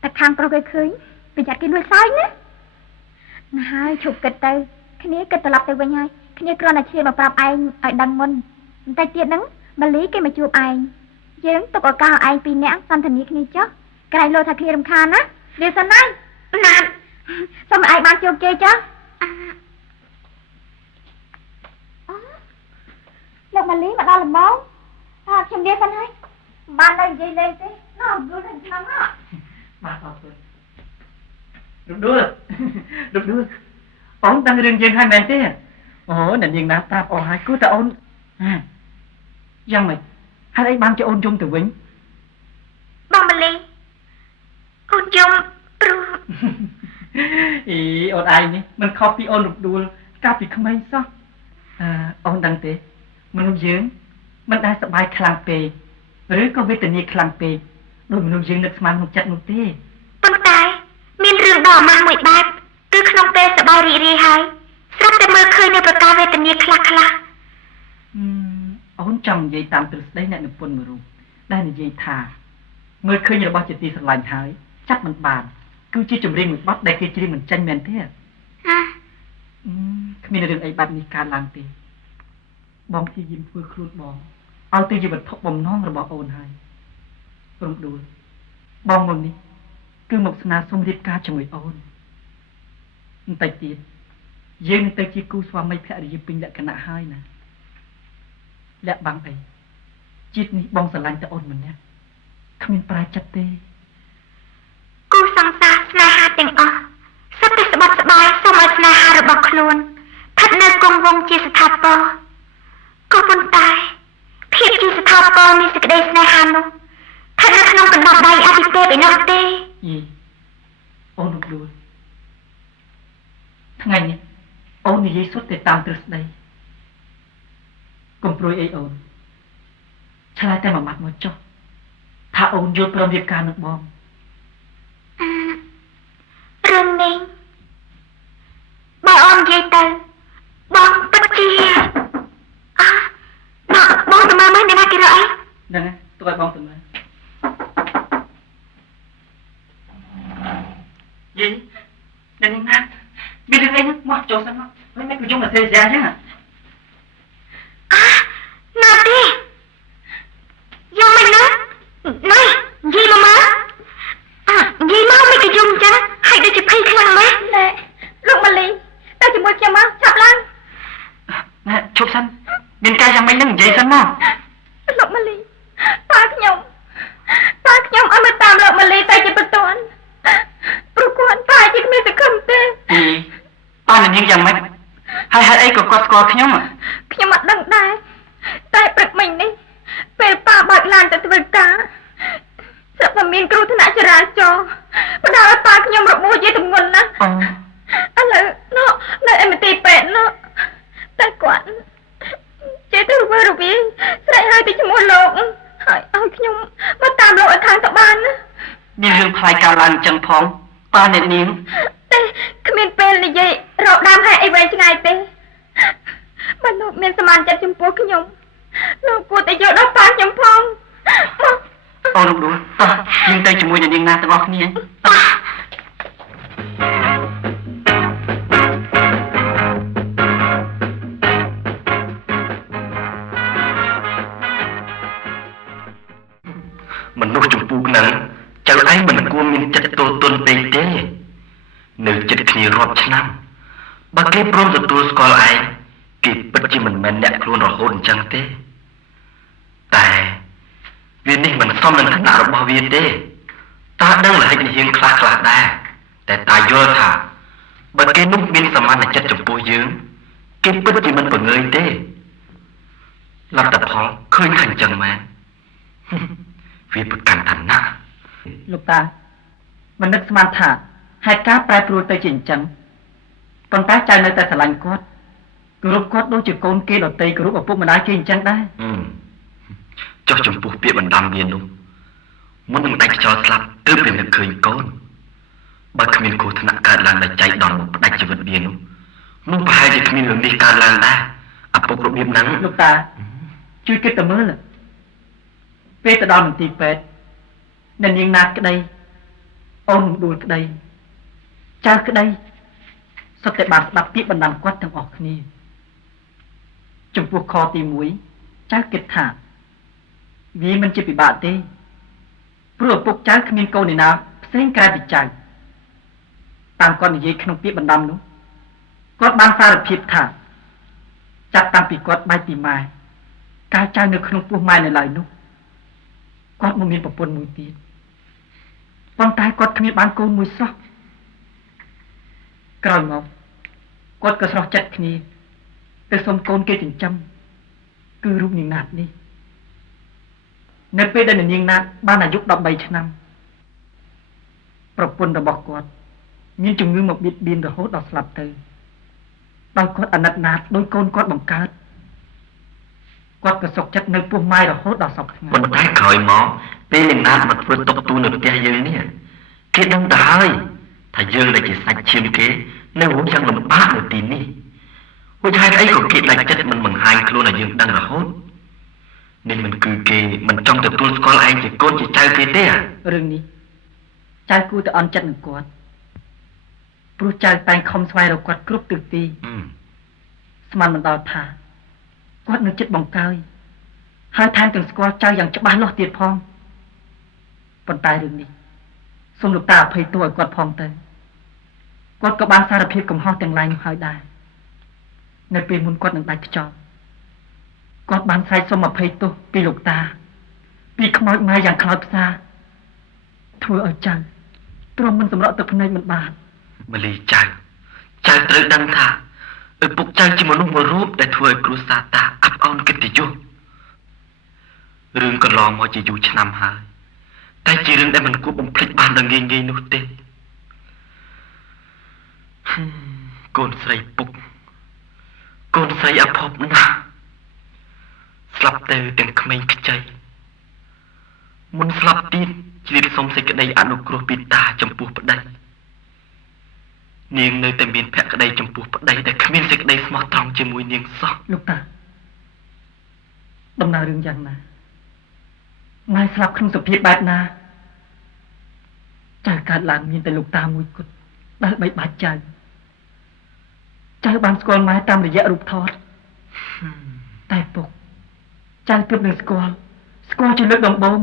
តែខាងប្រុសគេឃើញប្រយ័ត្នគេលួចសើចណាហើយជប់គិតទៅគ្នាគិតត្រឡប់ទៅវិញហើយគ្នាគ្រាន់តែឈានមកប្រាប់ឯងឲ្យដឹងមុនបន្តិចទៀតហ្នឹងម៉ាលីគេមកជួបឯងយើងទុកឱកាសឲ្យឯងពីរនាក់សន្ទនាគ្នាចុះក្រែងលោថាគ្នារំខានណាវាសិនណាណាសូមឯងបានជោគជ័យចុះលោកម៉ាលីមកដល់ល្មងខ្ញុំនិយាយសិនហើយបានទៅនិយាយលេងទេណ៎យល់ถึงឆ្នាំហ៎បាទអរគុណរំដួលអូនដឹងរឿងយើងហើយមែនទេអូអ្នកនាងណាប្រាប់អូនហើយគូតែអូនយ៉ាងម៉េចហើយអីបានជាអូនយំទៅវិញបងម៉ាលីអូនយំព្រោះអីអូនឯងនេះមិនខុសពីអូនរំដួលកាលពីក្មេងសោះអូនដឹងទេមនុស្សយើងមិនដែលសប្បាយខ្លាំងពេកឬក៏វេទនាខ្លាំងពេកដោយមនុស្សយើងនឹកស្មានក្នុងចិត្តនោះទេប៉ុន្តែមានរឿងដ៏អាម៉ាស់មួយបែបគឺក្នុងពេលសប្បាយរីករាយហើយស្រាប់តែមើលឃើញនៅប្រការវេទនាខ្លះអូនចង់និយាយតាមទ្រឹស្ដីអ្នកនិពន្ធមួយរូបដែលនិយាយថាមើលឃើញរបស់ជាទីស្រឡាញ់ហើយចាប់មិនបានគឺជាចម្រៀងមួយបទដែលគេច្រៀងមិនចាញ់មែនទេគ្មានរឿងអីបែបនេះកើតឡើងទេបងព្យាយាមធ្វើខ្លួនបងឲ្យទៅជាវត្ថុបំណងរបស់អូនហើយព្រមដួលបងមកនេះគឺមកស្នើសុំរៀបការជាមួយអូនបន្តិចទៀតយើងនឹងទៅជាគូស្វាមីភរិយាពេញលក្ខណៈហើយណាលាក់បាំងអីជាតិនេះបងស្រឡាញ់តែអូនម្នាក់គ្មានប្រែចិត្តទេគូសង្សារស្នេហាទាំងអស់សុទ្ធតែស្បត់ស្បាយសូមឲ្យស្នេហារបស់ខ្លួនស្ថិតនៅគង់វង្សជាស្ថាពរក៏ប៉ុន្តែភាពជាស្ថាពរនៃសេចក្តីស្នេហានោះស្ថិតនៅក្នុងកណ្ដាប់ដៃអតិទេពឯនោះទេអូនរំដួលថ្ងៃនេះអូននិយាយសុទ្ធតែតាមទ្រឹស្ដីកុំព្រួយអីអូន ឆ្លើយតែមួយម៉ាត់មកចុះថាអូនយល់ព្រមរៀបការនឹងបងរឿងនេះបើអូននិយាយទៅបងពិតជាបងទៅមើលអ្នកណាគេរកអីហ្នឹងទុកឲ្យបងទៅមើលយីអ្នកនេះណាមានរឿងអីមកចូលសិនមកមិនគួរយំមកទេយ៉ាងចឹងណាទេយំមិនណាណៃយីមកមើលយីមកមិនគេយំចឹងហើយដូចជាភ័យខ្លាំងម៉េចណែលោកម៉ាលីទៅជាមួយខ្ញុំមកឆាប់ឡើងណែឈប់សិនមានការយ៉ាងម៉េចនឹងនិយាយសិនមកលោកម៉ាលីប៉ាខ្ញុំឲ្យមកតាមលោកម៉ាលីតែជាបន្ទាន់ព្រោះគាត់ប៉ាជាគ្មានសង្ឃឹមទេប៉ានឹងយ៉ាងម៉េចហើយហេតុអីក៏គាត់ស្គាល់ខ្ញុំអត់ដឹងដែរតែព្រឹកមិញនេះពេលប៉ាបើកឡានទៅធ្វើការស្រាប់តែមានគ្រោះថ្នាក់ចរាចរណ៍បណ្ដាលឲ្យប៉ាខ្ញុំរបួសជាធ្ងន់ណាស់ឥឡូវនៅឯមន្ទីរពេទ្យតែគាត់ចេះទៅរវើរវាយស្រែកហើយទៅឈ្មោះលោកហើយឲ្យខ្ញុំមកតាមលោកឲ្យខាងទៅបានណាមានរឿងផ្លាយការឡើងអញ្ចឹងផងប៉ាអ្នកនាងតែគ្មានពេលនិយាយរកដើមហេតុអីវែងឆ្ងាយទេបើលោកមានសមានចិត្តចំពោះខ្ញុំលោកគួរតែយកដល់ប៉ាខ្ញុំផងអូនលោកដួលតោះយើងទៅជាមួយអ្នកនាងណាទាំងអស់គ្នាមនុស្សចម្ពោះហ្នឹងចៅឯងមិនគួរមានចិត្តទោលទណ្ឌពេកទេនៅចិត្តគ្នារាប់ឆ្នាំបើគេព្រមទទួលស្គាល់ឯងគេពិតជាមិនមែនអ្នកខ្លួនរហូតអញ្ចឹងទេតែវានេះមិនសមនឹងឋានៈរបស់វាទេតាដឹងលហិកហៀងខ្លះដែរតែតាយល់ថាបើគេនោះមានសមានចិត្តចំពោះយើងគេពិតជាមិនបង្ងើយទេលទ្ធផលឃើញថាអញ្ចឹងមែនវាប្រកាន់ឋានៈលោកតាមិននឹកស្មានថាហេតុការប្រែប្រួលទៅជាអញ្ចឹងប៉ុន្តែចៅនៅតែស្រឡាញ់គាត់គោរពគាត់ដូចជាកូនគេដទៃគោរពឪពុកម្ដាយគេអញ្ចឹងដែរចុះចំពោះពាក្យបណ្ដាំវានោះមុននឹងដាច់ខ្យល់ស្លាប់ទើបវានឹកឃើញកូនបើគ្មានគ្រោះថ្នាក់កើតឡើងដោយចៃដន្យមកផ្ដាច់ជីវិតវានោះប្រហែលជាគ្មានរឿងនេះកើតឡើងដែរឪពុករបៀបហ្នឹងលោកតាជួយគិតទៅមើលពេលទៅដល់មន្ទីរពេទ្យអ្នកនាងណាតក្តីអូនដួលក្តីចៅក្តីសុទ្ធតែបានស្ដាប់ពាក្យបណ្ដាំគាត់ទាំងអស់គ្នាចំពោះខទី1ចៅគិតថាវាមិនជាពិបាកទេព្រោះឪពុកចៅគ្មានកូនឯណាផ្សេងក្រៅពីចៅតាមគាត់និយាយក្នុងពាក្យបណ្ដាំនោះគាត់បានសារភាពថាចាប់តាំងពីគាត់បែកពីម៉ែកាលចៅនៅក្នុងពោះម៉ែនៅឡើយនោះគាត់មកមានប្រពន្ធមួយទៀតប៉ុន្តែគាត់គ្មានបានកូនមួយសោះក្រោយមកគាត់ក៏ស្រស់ចិត្តគ្នាទៅសុំកូនគេចិញ្ចឹមគឺរូបនាងណាតនេះនៅពេលដែលនាងណាតបានអាយុ13ឆ្នាំប្រពន្ធរបស់គាត់មានជំងឺមកបៀតបៀនរហូតដល់ស្លាប់ទៅដោយគាត់អាណិតណាតដោយកូនគាត់បង្កើតគាត់ក៏សុខចិត្តនៅពោះម៉ែរហូតដល់សពថ្ងៃប៉ុន្តែក្រោយមកពេលនាងណាតមកធ្វើតុកទូនៅផ្ទះយើងនេះគេដឹងទៅហើយថាយើងដែលជាសាច់ឈាមគេនៅរស់យ៉ាងលំបាកនៅទីនេះហួចហេតុអីក៏គេដាច់ចិត្តមិនបង្ហាញខ្លួនឲ្យយើងដឹងរហូតនេះមិនគឺគេមិនចង់ទទួលស្គាល់ឯងជាកូនជាចៅគេទេរឿងនេះចៅគួរតែអន់ចិត្តនឹងគាត់ព្រោះចៅតែងខំស្វែងរកគាត់គ្រប់ទិសទីស្មានមិនដល់ថាគាត់នឹងចិត្តបង្កើយហើយថែមទាំងស្គាល់ចៅយ៉ាងច្បាស់លាស់ទៀតផងប៉ុន្តែរឿងនេះសូមលោកតាអភ័យទោសឲ្យគាត់ផងទៅគាត់ក៏បានសារភាពកំហុសទាំងឡាយនោះហើយដែរនៅពេលមុនគាត់នឹងដាច់ខ្យល់គាត់បានស្រែកសុំអភ័យទោសពីលោកតាពីខ្មោចម៉ែយ៉ាងខ្លោចផ្សាធ្វើឲ្យចៅទ្រាំមិនសម្រក់ទឹកភ្នែកមិនបានម្លីចៅត្រូវដឹងថាឪពុកចៅជាមនុស្សមួយរូបដែលធ្វើឲ្យគ្រួសារតាអាប់អន់កិត្តិយសរឿងកន្លងមកជាយូរឆ្នាំហើយតែជារឿងដែលមិនគួរបំភ្លេចបានដល់ងាយនោះទេកូនស្រីពុកកូនស្រីអភ័ព្វណាស់ស្លាប់ទៅទាំងក្មេងខ្ចី មុនស្លាប់ទៀតជ្រាបសូមសេចក្តីអនុគ្រោះពីតាចំពោះប្តីនាងនៅតែមានភក្តីចំពោះប្តីដែលគ្មានសេចក្តីស្មោះត្រង់ជាមួយនាងសោះលោកតាដំណើររឿងយ៉ាងណាម៉ែស្លាប់ក្នុងសភាពបែបណាចៅកើតឡើងមានតែលោកតាមួយគត់ដែលបីបាច់ចៅបានស្គាល់ម៉ែតាមរយៈរូបថតតែពុកចៅគិតនឹងស្គាល់ជាលើកដំបូង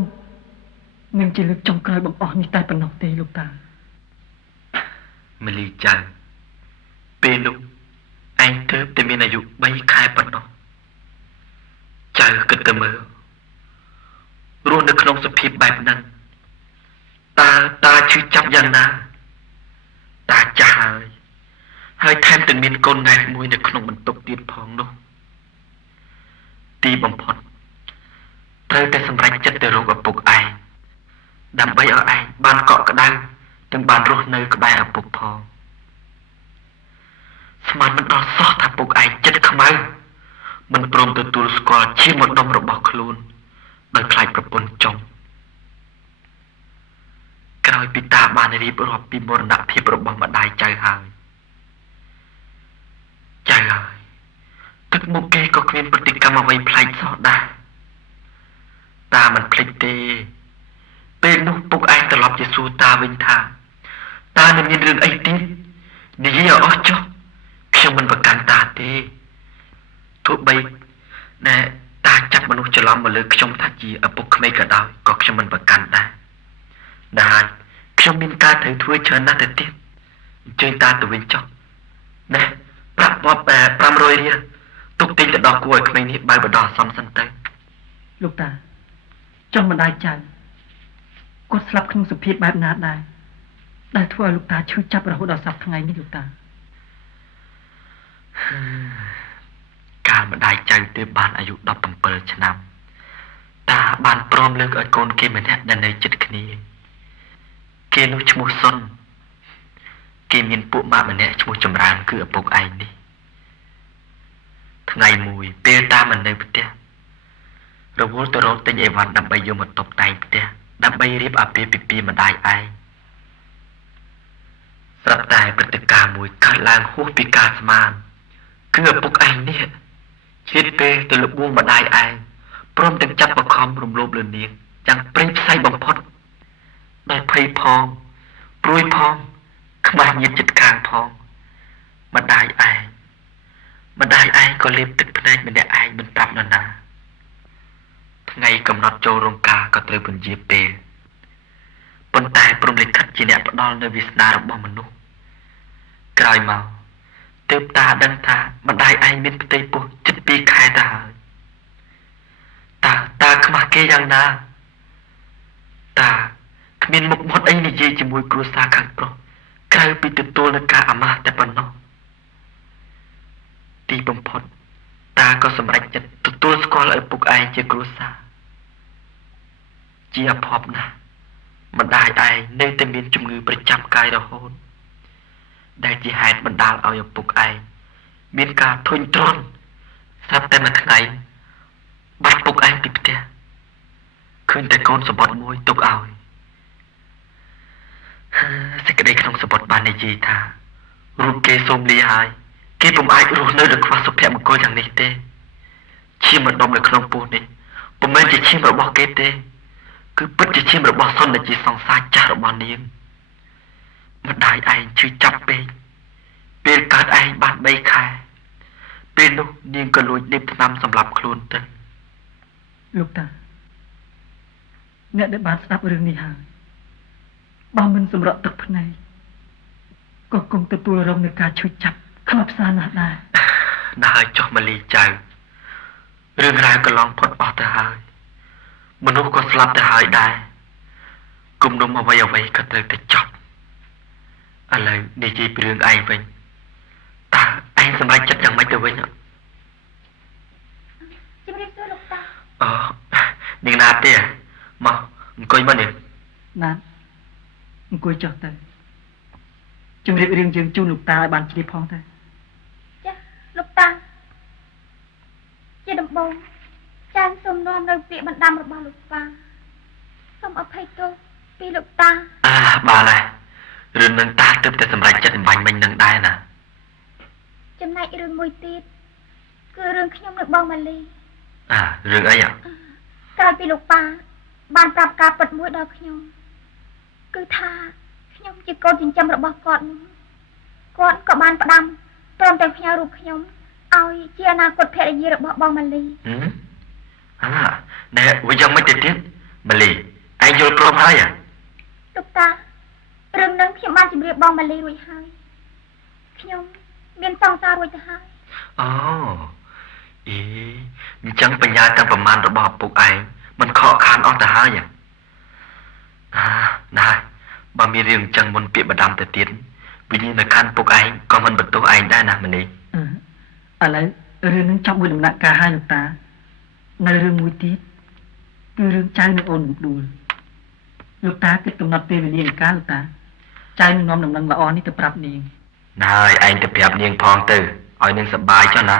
នឹងជាលើកចុងក្រោយបង្អស់នេះតែប៉ុណ្ណោះទេលោកតាមលីចៅពេលនោះឯងទើបតែមានអាយុ3ខែប៉ុណ្ណោះចៅគិតទៅមើលរស់នៅក្នុងសភាពបែបហ្នឹងតាឈឺចាប់យ៉ាងណាតាចាស់ហើយថែមទាំងមានកូនណែតមួយនៅក្នុងបន្ទប់ទៀតផងនោះទីបំផុតត្រូវតែសម្រេចចិត្តទៅរកឪពុកឯងដើម្បីឲ្យឯងបានកក់ក្ដៅទាំងបានរស់នៅក្បែរឪពុកផងស្មានមិនដល់សោះថាពុកឯងចិត្តខ្មៅមិនព្រមទទួលស្គាល់ជាម្ដុំរបស់ខ្លួនដោយខ្លាចប្រពន្ធចុងក្រោយពីតាបានរៀបរាប់ពីមរណភាពរបស់ម្ដាយចៅហើយទឹកមុខគេក៏គ្មានប្រតិកម្មអ្វីប្លែកសោះដែរតាមិនភ្លេចទេពេលនោះពុកឯងត្រឡប់ទៅសួរតាវិញថាតានឹងមានរឿងអីទៀតនិយាយឲ្យអស់ចុះខ្ញុំមិនប្រកាន់តាទេទោះបីតែតាចាប់មនុស្សច្រឡំមកលើខ្ញុំថាជាឪពុកក្មេកក៏ដោយក៏ខ្ញុំមិនប្រកាន់ដែរខ្ញុំមានការត្រូវធ្វើច្រើនណាស់ទៅទៀតអញ្ជើញតាទៅវិញចុះណែប្រាក់បប500រៀលទុកទិញទៅដល់គួរឲ្យក្មេងនេះបើបដោះសំសិនទៅលោកតាចង់ម្ដាយចៅគាត់ស្លាប់ក្នុងសភាពបែបណាដែរដែលធ្វើឲ្យលោកតាឈឺចាប់រហូតដល់សប្តាហ៍ថ្ងៃនេះលោកតាកាលម្ដាយចៅទើបបានអាយុ17ឆ្នាំតាបានព្រមលើកឲ្យកូនគេម្នាក់ដែលនៅជិតគ្នាគេនោះឈ្មោះសុនគេមានពួកម៉ាក់ម្នាក់ឈ្មោះចម្រើនគឺឪពុកឯងនេះថ្ងៃមួយពេលតាមិននៅផ្ទះរវល់ទៅរកទិញអីវ៉ាន់ដើម្បីយកមកតុបតែងផ្ទះដើម្បីរៀបអាពាហ៍ពិពាហ៍ម្ដាយឯងស្រាប់តែព្រឹត្តិការណ៍មួយកើតឡើងហួសពីការស្មានគឺឪពុកឯងនេះឆ្លៀតពេលទៅលបួងម្ដាយឯងព្រមទាំងចាប់បខំរំលោភលើនាងយ៉ាងព្រៃផ្សៃបំផុតដោយភ័យផងព្រួយផងខ្មាស់ញាតិចិត្តខាងផងម្ដាយឯងក៏លេបទឹកភ្នែកម្នាក់ឯងមិនប្រាប់នរណាថ្ងៃកំណត់ចូលរោងការក៏ត្រូវពន្យាពេលប៉ុន្តែព្រំលិខិតជាអ្នកផ្ដល់នូវវាសនារបស់មនុស្សក្រោយមកទើបតាដឹងថាម្ដាយឯងមានផ្ទៃពោះជិត2ខែទៅហើយតាខ្មាស់គេយ៉ាងណាតាគ្មានមុខមាត់អីនិយាយជាមួយគ្រួសារខាងប្រុសក្រៅពីទទួលនឹងការអាម៉ាស់តែប៉ុណ្ណោះទីបំផុតតាក៏សម្រេចចិត្តទទួលស្គាល់ឪពុកឯងជាគ្រួសារជាអភ័ព្វណាស់ម្ដាយឯងនៅតែមានជំងឺប្រចាំកាយរហូតដែលជាហេតុបណ្ដាលឲ្យឪពុកឯងមានការធុញទ្រាន់ស្រាប់តែមួយថ្ងៃបាត់ពុកឯងពីផ្ទះឃើញតែកូនសម្បត្តិមួយទុកឲ្យសេចក្តីក្នុងសម្បត្តិបាននិយាយថារូបគេសូមលាហើយគេពុំអាចរស់នៅដោយខ្វះសុភមង្គលយ៉ាងនេះទេឈាមម្ដុំនៅក្នុងពោះនេះពុំមែនជាឈាមរបស់គេទេគឺពិតជាឈាមរបស់សុនដែលជាសង្សារចាស់របស់នាងម្ដាយឯងឈឺចាប់ពេកពេលកើតឯងបាន3ខែពេលនោះនាងក៏លួចលេបថ្នាំសម្រាប់ខ្លួនទៅលោកតាអ្នកដែលបានស្ដាប់រឿងនេះហើយបើមិនសម្រក់ទឹកភ្នែកក៏គង់ទទួលរងនឹងការឈឺចាប់ខ្លោចផ្សាណាស់ដែរហើយចុះមលីចៅរឿងរ៉ាវកន្លងផុតអស់ទៅហើយមនុស្សក៏ស្លាប់ទៅហើយដែរគុំនុំអ្វីក៏ត្រូវតែចប់ឥឡូវនិយាយពីរឿងឯងវិញតើឯងសម្រេចចិត្តយ៉ាងម៉េចទៅវិញជំរាបសួរលោកតានាងណាទេមកអង្គុយមកនេះណាអង្គុយចុះទៅជំរាបរឿងយើងជូនលោកតាឲ្យបានជ្រាបផងទៅចាលោកតាជាដំបូងចាសូមនាំនៅពាក្យបណ្ដាំរបស់លោកតា សូមអភ័យទោសពីលោកតា បាទហើយរឿងនឹងតាទើបតែសម្រេចចិត្តអំបញ្ញមិញនឹងដែរណា ចំណែករឿងមួយទៀតគឺរឿងខ្ញុំនៅបងម៉ាលី រឿងអី ក្រោយពីលោកប៉ាបានប្រាប់ការពិតមួយដល់ខ្ញុំគឺថាខ្ញុំជាកូនចិញ្ចឹមរបស់គាត់នោះគាត់ក៏បានផ្ដាំព្រមទាំងផ្ញើរូបខ្ញុំឲ្យជាអនាគតភរិយារបស់បងម៉ាលី ណែវាយ៉ាងម៉េចទៅទៀតម៉ាលីឯងយល់ព្រមហើយ លោកតារឿងនឹងខ្ញុំបានជម្រាបបងម៉ាលីរួចហើយខ្ញុំមានសង្សាររួចទៅហើយ អូអញ្ចឹងបញ្ញាទាំងប្រមាណរបស់ឪពុកឯងមិនខកខានអស់ទៅហើយណាបើមានរឿងអញ្ចឹងមុនពាក្យបដាំទៅទៀតវិញ្ញាណនៅខាងពុកឯងក៏មិនបន្ទោសឯងដែរណាម៉ាលី ឥឡូវរឿងនឹងចប់មួយដំណាក់កាលហើយលោកតានៅរឿងមួយទៀតគឺរឿងចៅនិងអូនដួលលោកតាគិតកំណត់ពេលវេលានៃការលោកតាចៅនឹងនាំដំណឹងល្អនេះទៅប្រាប់នាង ណែហើយឯងទៅប្រាប់នាងផងទៅឲ្យនាងសប្បាយចុះណា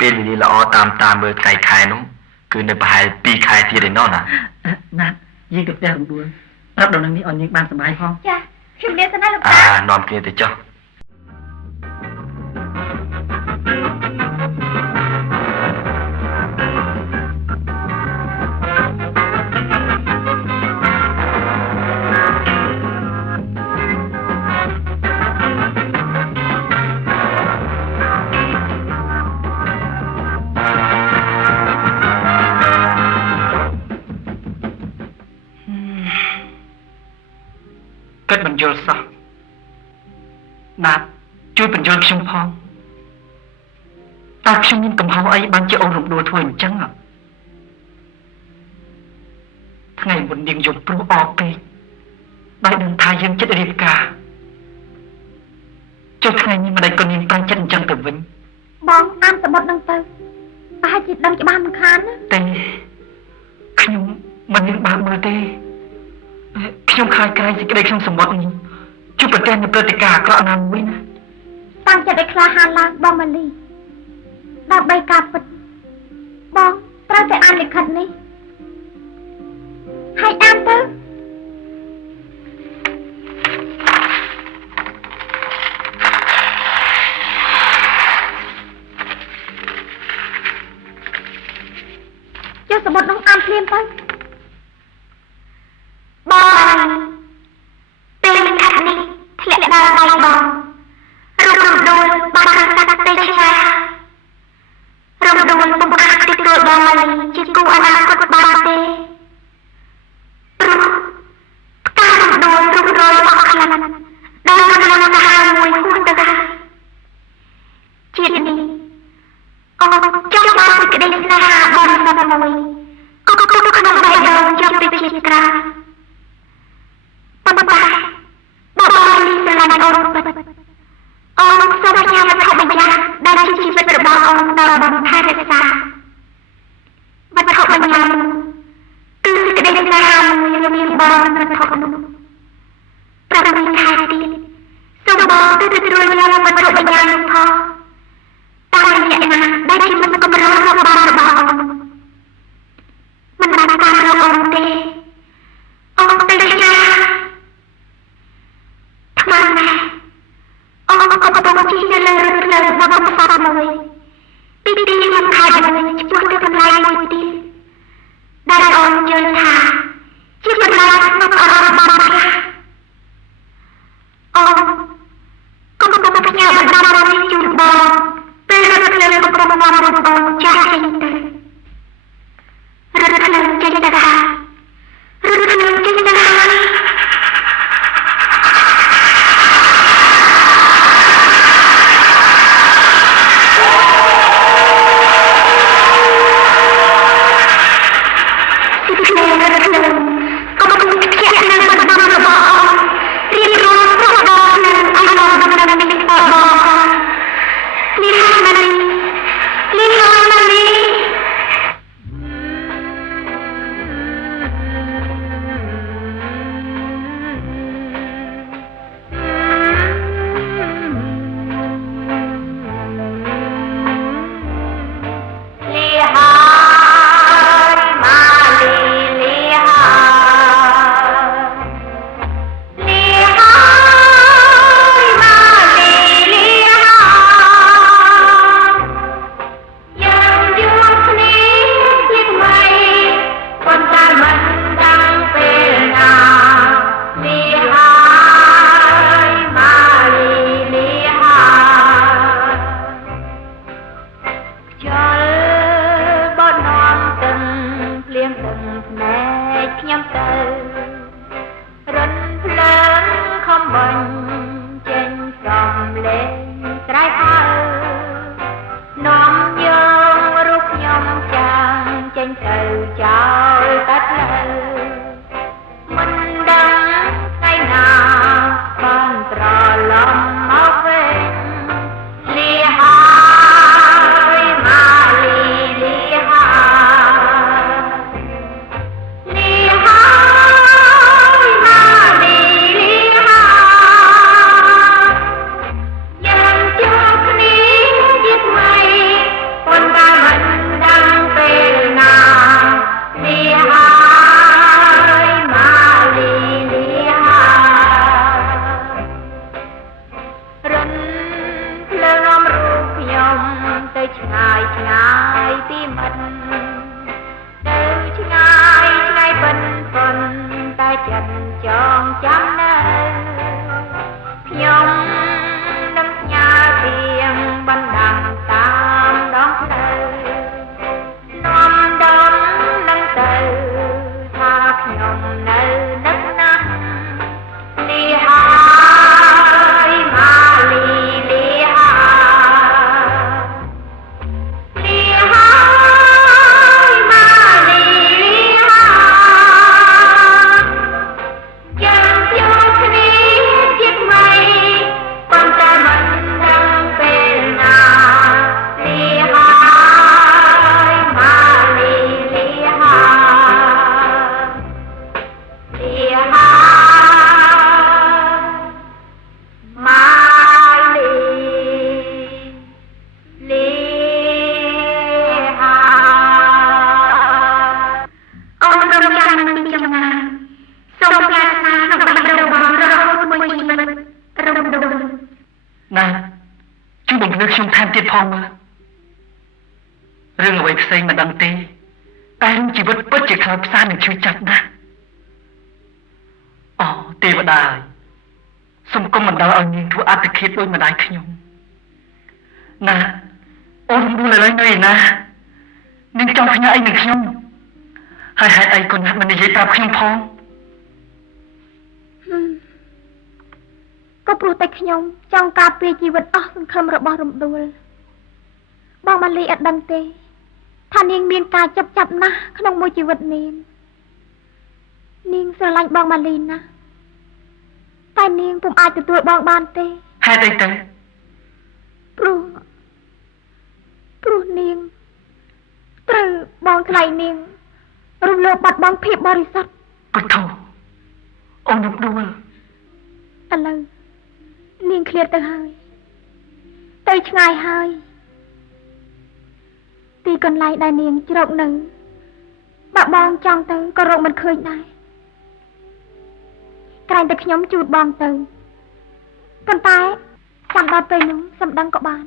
ពេលវេលាល្អតាមមើលថ្ងៃខែនោះគឺនៅប្រហែល2ខែទៀតឯណោះណា ណាត់យើងទៅផ្ទះរំដួលប្រាប់ដំណឹងនេះឲ្យនាងបានសប្បាយផង ចាខ្ញុំលាសិនណាលោកតា នាំគ្នាទៅចុះ គិតបញ្យល់សោះណាត់ជួយបញ្យល់ខ្ញុំផងតើខ្ញុំមានកំហុសអីបានជាអូនរំដួលធ្វើអញ្ចឹងថ្ងៃមុននាងយំព្រោះអកពេកដោយដឹងថាយើងចិត្តរៀបការចុះថ្ងៃនេះម្ដេចក៏នាងតាំងចិត្តអញ្ចឹងទៅវិញ បងអានសមុទ្រនឹងទៅប្រហែលជាដឹងច្បាស់មិនខានណា ទេខ្ញុំមិននឹងបានមើលទេខ្ញុំខ្លាចក្រែងសេចក្តីខ្ញុំសមុទ្រនេះជួបប្រទះនូវព្រឹត្តិការណ៍អាក្រក់ណាមួយណា តាំងចិត្តឲ្យក្លាហានឡើងបងម៉ាលីដើម្បីការពិតបងត្រូវតែអានលិខិតនេះហើយអានទៅយកសមុទ្រនោះអានភ្លាមទៅបងពេលលិខិតនេះធ្លាក់ដល់ដៃបងរូបរំដួលបានរសាត់ទៅឆ្ងាយរំដួលពុំអាចទទួលបងម៉ាលីជាគូអនាគតបានទេព្រោះការរំដួលរុះរយអស់ខ្លាំងដល់កម្លាំងសាហាវមួយហួសទៅហើយជាតិនេះអូចង់បានសេចក្តីស្នេហាបងសន្មួយក៏ទុកក្នុងបេះដូងជាប់ពីជាតិក្រៅប៉ុន្តែបងម៉ាលីស្រឡាញ់អូនពិតអូនសូមផ្ញើវត្ថុម្យ៉ាងដែលជាជីវិតរបស់អូនដល់បងថែរក្សាវត្ថុម្យ៉ាងគឺសេចក្តីស្នេហាមួយរវាងបងនិងវត្ថុនោះប្រពៃខែទៀតសូមបងទៅទទួលយកវត្ថុម្យ៉ាងនោះផងតាមរយៈណាដែលជាមិនកម្ររបស់បងរបស់អូនមិនបានតាមរកអូនទេអូនទៅឆ្ងាយថ្មណាអូនក៏កំពុងជិះនៅលើរថភ្លើងរបស់បងផ្សោតមួយពីទីខ្ញុំខែមួយឆ្ពោះទៅកន្លែងមួយទៀត ខ្ញុំទៅរត់ភ្លើងខំបាញ់ចេញសំលេងស្រែកអើនាំយករូបខ្ញុំចាំចេញទៅចោលតែផ្លូវមិនដឹងថ្ងៃណាបានត្រឡប់មកវិញលាហើយមកលាទៅឆ្ងាយឆ្ងាយពីមិត្តទៅឆ្ងាយឆ្ងាយប៉ុនតែចិត្តចងចាំនៅខ្ញុំនឹងផ្ញើទៀងបណ្ដាំតាមដងផ្លូវនាំដងនឹងទៅថាខ្ញុំនៅនឹកណាស់លាហើយមកលាទៀតផងមើលរឿងអ្វីផ្សេងមិនដឹងទេតែរឿងជីវិតពិតជាខ្លោចផ្សានឹងឈឺចាប់ណាស់អូទេវតាសូមគុំបណ្ដោយឲ្យនាងធ្វើអត្តឃាតដោយម្ដាយខ្ញុំណាអូនរំដួលឡើយនៅឯណានាងចង់ផ្ញើអីនឹងខ្ញុំហើយហេតុអីក៏ណាស់មិននិយាយប្រាប់ខ្ញុំផងក៏ព្រោះតែខ្ញុំចង់ការពារជីវិតអស់សង្ឃឹមរបស់រំដួលបងម៉ាលីអត់ដឹងទេថានាងមានការចាប់ណាស់ក្នុងមួយជីវិតនាងស្រឡាញ់បងម៉ាលីណាស់តែនាងពុំអាចទទួលបងបានទេហេតុអីទៅព្រោះនាងត្រូវបងថ្លៃនាងរំលោភបាត់បង់ភាពបរិសុទ្ធពធអូនរំដួលឥឡូវនាងឃ្លាតទៅហើយទៅឆ្ងាយហើយទីកន្លែងដែលនាងជ្រកនៅបើបងចង់ទៅក៏រកមិនឃើញដែរក្រែងតែខ្ញុំជូតបងទៅប៉ុន្តែចាំដល់ពេលនោះសំដឹងក៏បាន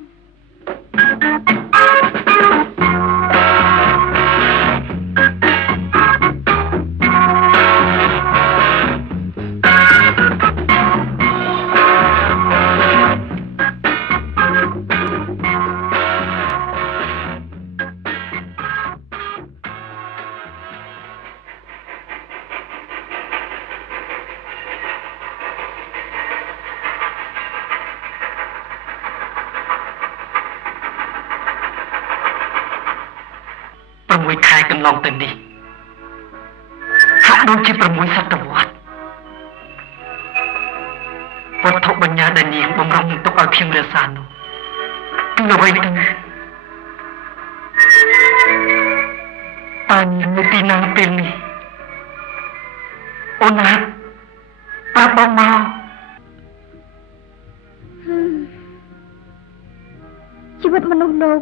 6 ខែកន្លងទៅនេះហាក់ដូចជា6 សតវត្សវត្ថុបញ្ញាដែលនាងបំរុងទុកឲ្យខ្ញុំរក្សានោះគឺអ្វីទៅតានាងនៅទីណាពេលនេះអូនណាប្រាប់បងមកជីវិតមនុស្សលោក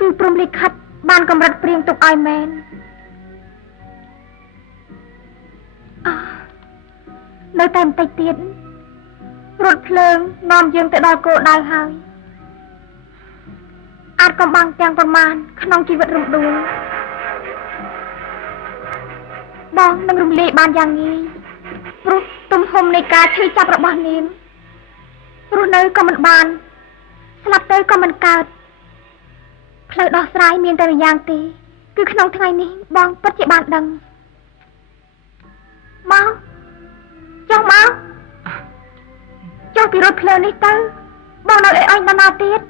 គឺព្រំលិខិតបានកម្រិតព្រៀងទុកឲ្យមែននៅតែបន្តិចទៀតរថភ្លើងនាំយើងទៅដល់គោលដៅហើយអាចកំបាំងទាំងប៉ុន្មានក្នុងជីវិតរំដួលបងនឹងរំលាយបានយ៉ាងងាយព្រោះទំហំនៃការឈឺចាប់របស់នាងរស់នៅក៏មិនបានស្លាប់ទៅក៏មិនកើតផ្លូវដោះស្រាយមានតែម្យ៉ាងទេគឺក្នុងថ្ងៃនេះបងពិតជាបានដឹង មកចុះមកចុះពីរថភ្លើងនេះទៅបងនៅអីអញដល់ណាទៀត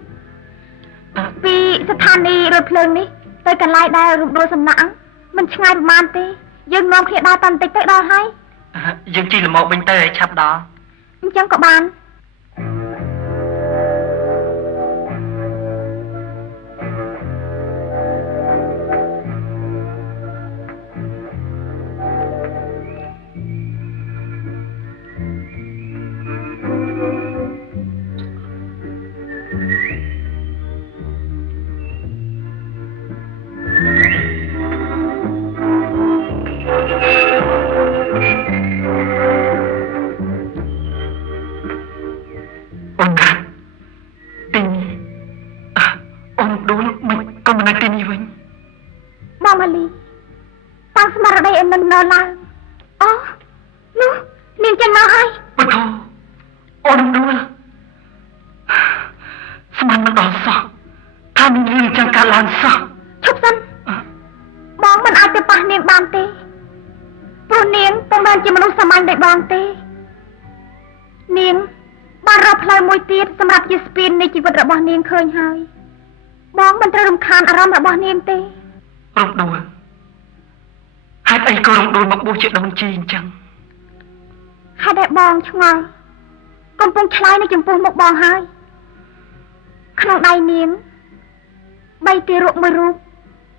ពីស្ថានីយ៍រថភ្លើងនេះទៅកន្លែងដែលរំដួលសំណាក់មិនឆ្ងាយប្រហែលទេយើងនាំគ្នាដើរតាមបន្តិចទៅដល់ហើយយើងជិះលំមកវិញទៅឲ្យឆាប់ដល់អញ្ចឹងក៏បាននៅឡើងអូនោះនាងចេញមកហើយពុទ្ធអូនដួលស្មានមិនដល់សោះថាមានរឿងចឹងកើតឡើងសោះឈប់សិនបងមិនអាចទៅប៉ះនាងបានទេព្រោះនាងពុំមែនជាមនុស្សសាមញ្ញដូចបងទេនាងបានរកផ្លូវមួយទៀតសម្រាប់ជាស្ពាននៃជីវិតរបស់នាងឃើញហើយបងមិនត្រូវរំខានអារម្មណ៍របស់នាងទេរំដួលហេតុអីក៏រំដួលមកបួសជាដូនជីអញ្ចឹងហេតុដែលបងឆ្ងល់កំពុងឆ្លើយនៅចំពោះមុខបងហើយក្នុងដៃនាងបីទារកមួយរូប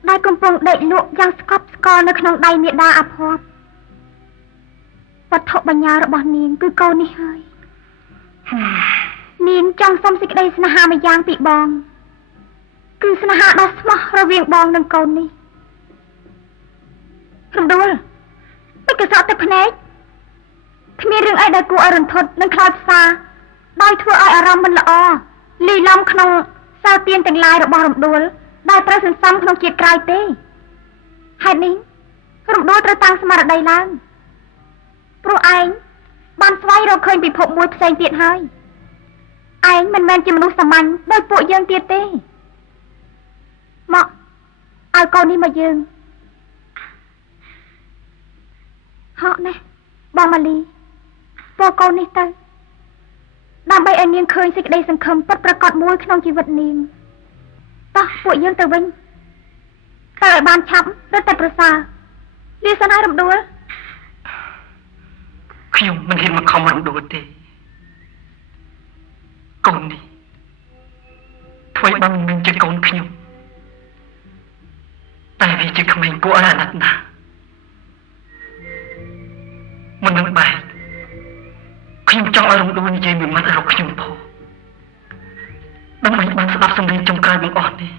ដែលកំពុងដេកលក់យ៉ាងស្កប់ស្កល់នៅក្នុងដៃមេដាអភ័ព្វវត្ថុបញ្ញារបស់នាងគឺកូននេះហើយនាងចង់សុំសេចក្តីស្នេហាមួយយ៉ាងពីបងគឺស្នេហាដ៏ស្មោះរវាងបងនិងកូននេះរំដួលមិនក៏សក់ទឹកភ្នែកគ្មានរឿងអីដែលគួរឲ្យរន្ធត់និងខ្លោចផ្សាដោយធ្វើឲ្យអារម្មណ៍មិនល្អលីឡំក្នុងសាលទៀនទាំងឡាយរបស់រំដួលដែលត្រូវសន្សំក្នុងជាតិក្រោយទេហេតុនេះរំដួលត្រូវតាំងស្មារតីឡើងព្រោះឯងបានស្វែងរកឃើញពិភពមួយផ្សេងទៀតហើយឯងមិនមែនជាមនុស្សសាមញ្ញដោយពួកយើងទៀតទេមកឲ្យកូននេះមកយើងហកណាបងម៉ាលីពោកូននេះទៅដើម្បីឲ្យនាងឃើញសេចក្តីសង្ឃឹមពិតប្រាកដមួយក្នុងជីវិតនាងតោះពួកយើងទៅវិញទៅឲ្យបានឆាប់រត់តែប្រសើរលាសិនហើយរំដួលខ្ញុំមិនហ៊ានមកខំរំដួលទេកូននេះធ្វើឲ្យបងមិនជាកូនខ្ញុំតែវាជាក្មេងគួរឲ្យអាណិតណាស់មុននឹងបែកខ្ញុំចង់ឲ្យរំដួលនិយាយមួយម៉ាត់រកខ្ញុំផងដើម្បីបានស្ដាប់សំឡេងចុងក្រោយបង្អស់នេះ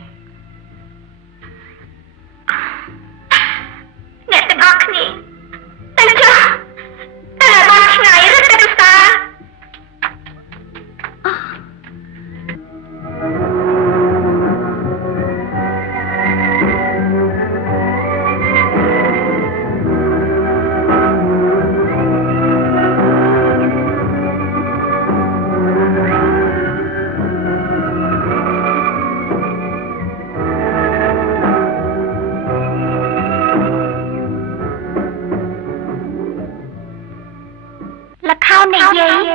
អ្នកទាំងអស់គ្នាទៅចុះតែបានឆ្ងាយរត់ទៅផ្សារនិយាយ